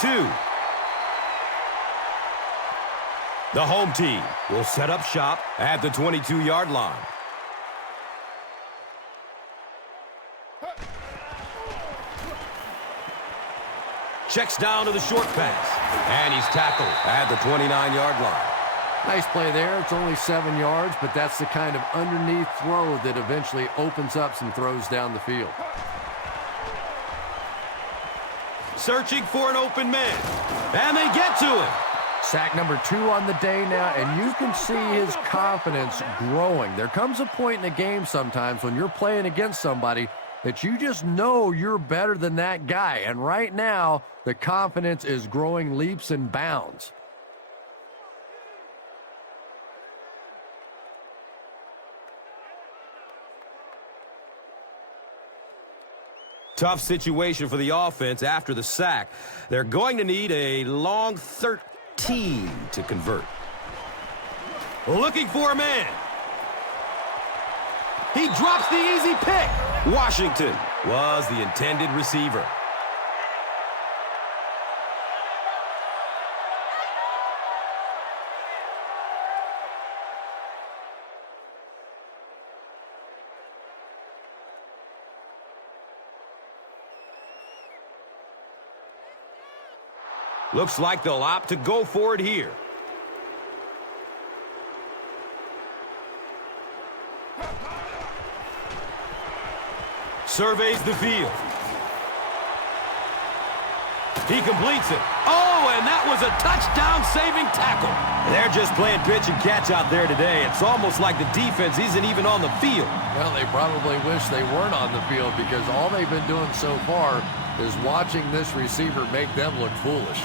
The home team will set up shop at the 22-yard line. Checks down to the short pass. And he's tackled at the 29-yard line. Nice play there. It's only 7 yards, but that's the kind of underneath throw that eventually opens up some throws down the field. Searching for an open man. And they get to him. Sack number 2 on the day now, and you can see his confidence growing. There comes a point in a game sometimes when you're playing against somebody that you just know you're better than that guy. And right now, the confidence is growing leaps and bounds. Tough situation for the offense after the sack. They're going to need a long 13 to convert. Looking for a man. He drops the easy pick. Washington was the intended receiver. Looks like they'll opt to go for it here. Surveys the field. He completes it. Oh, and that was a touchdown-saving tackle. They're just playing pitch and catch out there today. It's almost like the defense isn't even on the field. Well, they probably wish they weren't on the field because all they've been doing so far is watching this receiver make them look foolish.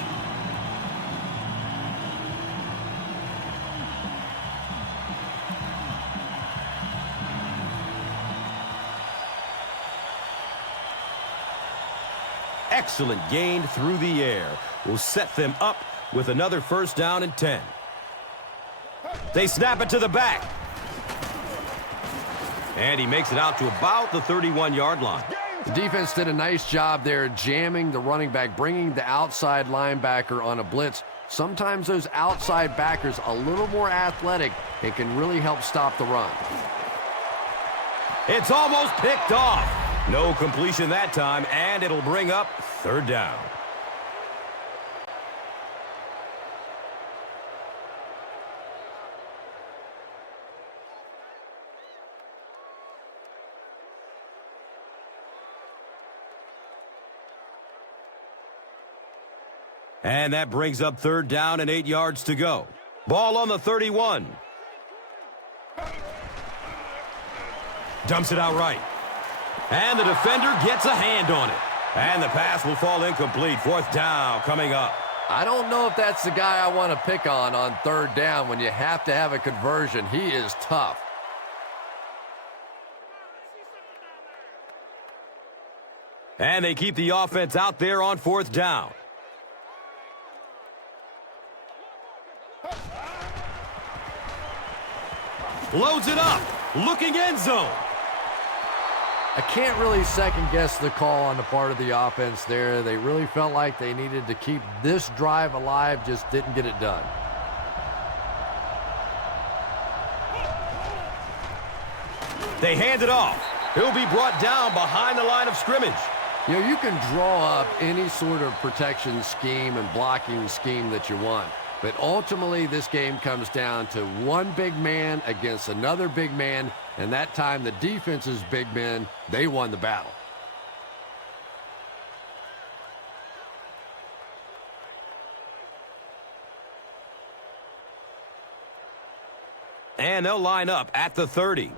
excellent gain through the air will set them up with another first down and 10. They snap it to the back. And he makes it out to about the 31-yard line. The defense did a nice job there jamming the running back, bringing the outside linebacker on a blitz. Sometimes those outside backers a little more athletic and can really help stop the run. It's almost picked off. No completion that time, and it'll bring up third down. And that brings up third down and 8 yards to go. Ball on the 31. Dumps it out right. And the defender gets a hand on it. And the pass will fall incomplete. Fourth down coming up. I don't know if that's the guy I want to pick on third down when you have to have a conversion. He is tough. And they keep the offense out there on fourth down. Loads it up. Looking end zone. I can't really second-guess the call on the part of the offense there. They really felt like they needed to keep this drive alive, just didn't get it done. They hand it off. He'll be brought down behind the line of scrimmage. You know, you can draw up any sort of protection scheme and blocking scheme that you want. But ultimately, this game comes down to one big man against another big man, and that time the defense's big men, they won the battle. And they'll line up at the 30.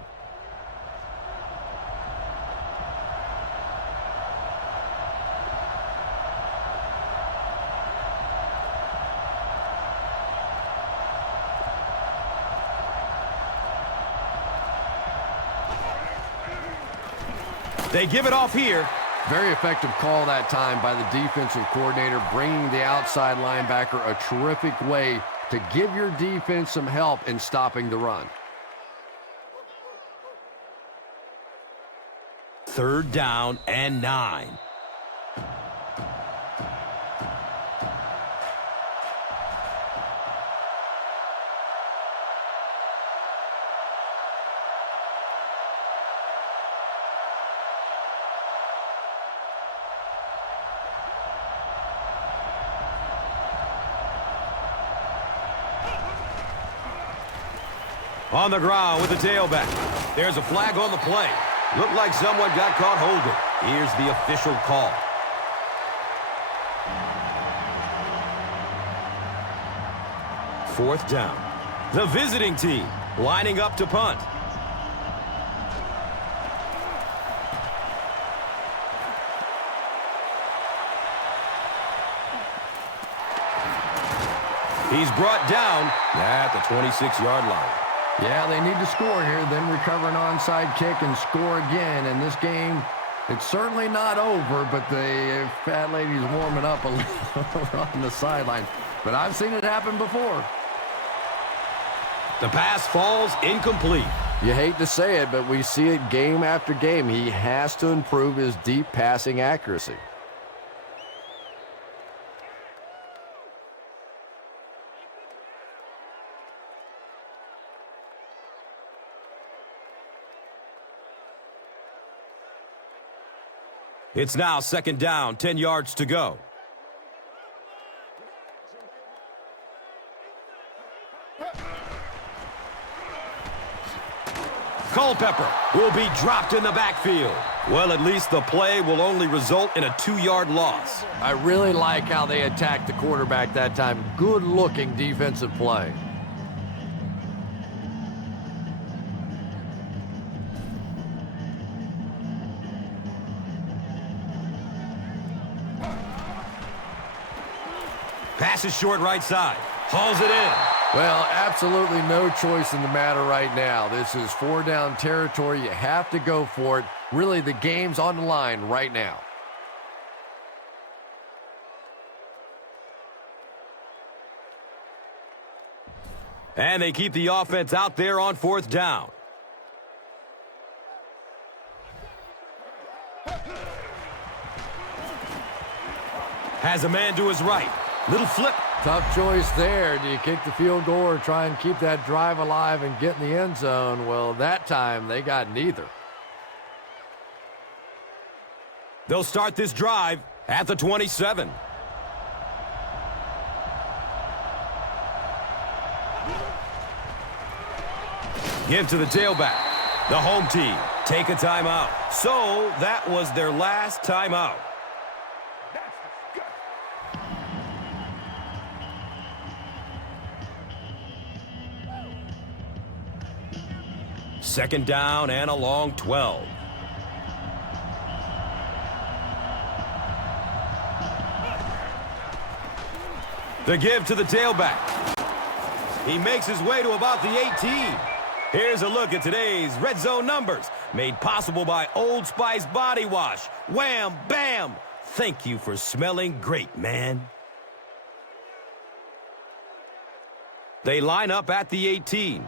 They give it off here. Very effective call that time by the defensive coordinator, bringing the outside linebacker a terrific way to give your defense some help in stopping the run. Third down and 9. On the ground with the tailback. There's a flag on the play. Looked like someone got caught holding. Here's the official call. Fourth down. The visiting team lining up to punt. He's brought down at the 26-yard line. Yeah, they need to score here, then recover an onside kick and score again. And this game, it's certainly not over, but the fat lady's warming up a little on the sideline. But I've seen it happen before. The pass falls incomplete. You hate to say it, but we see it game after game. He has to improve his deep passing accuracy. It's now second down, 10 yards to go. Culpepper will be dropped in the backfield. Well, at least the play will only result in a 2-yard loss. I really like how they attacked the quarterback that time. Good-looking defensive play. Pass is short right side. Hauls it in. Well, absolutely no choice in the matter right now. This is 4-down territory. You have to go for it. Really, the game's on the line right now. And they keep the offense out there on 4th down. Has a man to his right. Little flip. Tough choice there. Do you kick the field goal or try and keep that drive alive and get in the end zone? Well, that time they got neither. They'll start this drive at the 27. Give to the tailback. The home team take a timeout. So that was their last timeout. Second down and a long 12. The give to the tailback. He makes his way to about the 18. Here's a look at today's red zone numbers, made possible by Old Spice Body Wash. Wham, bam! Thank you for smelling great, man. They line up at the 18.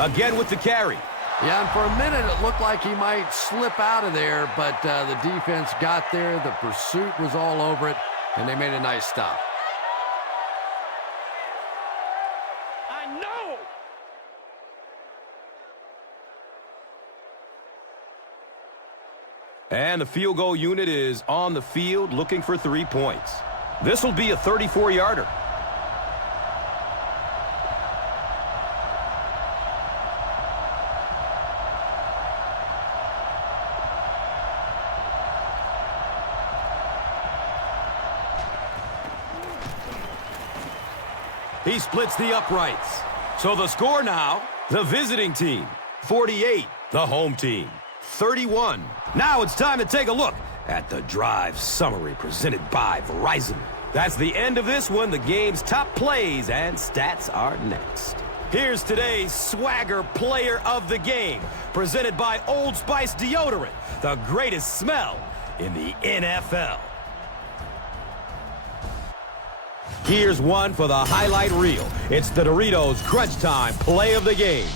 Again with the carry. Yeah, and for a minute it looked like he might slip out of there, but the defense got there, the pursuit was all over it, and they made a nice stop. I know! And the field goal unit is on the field looking for 3 points. This will be a 34-yarder. He splits the uprights. So the score now, the visiting team, 48. The home team, 31. Now it's time to take a look at the drive summary presented by Verizon. That's the end of this one. The game's top plays and stats are next. Here's today's swagger player of the game, presented by Old Spice Deodorant, the greatest smell in the NFL. Here's one for the highlight reel. It's the Doritos Crunch Time play of the game.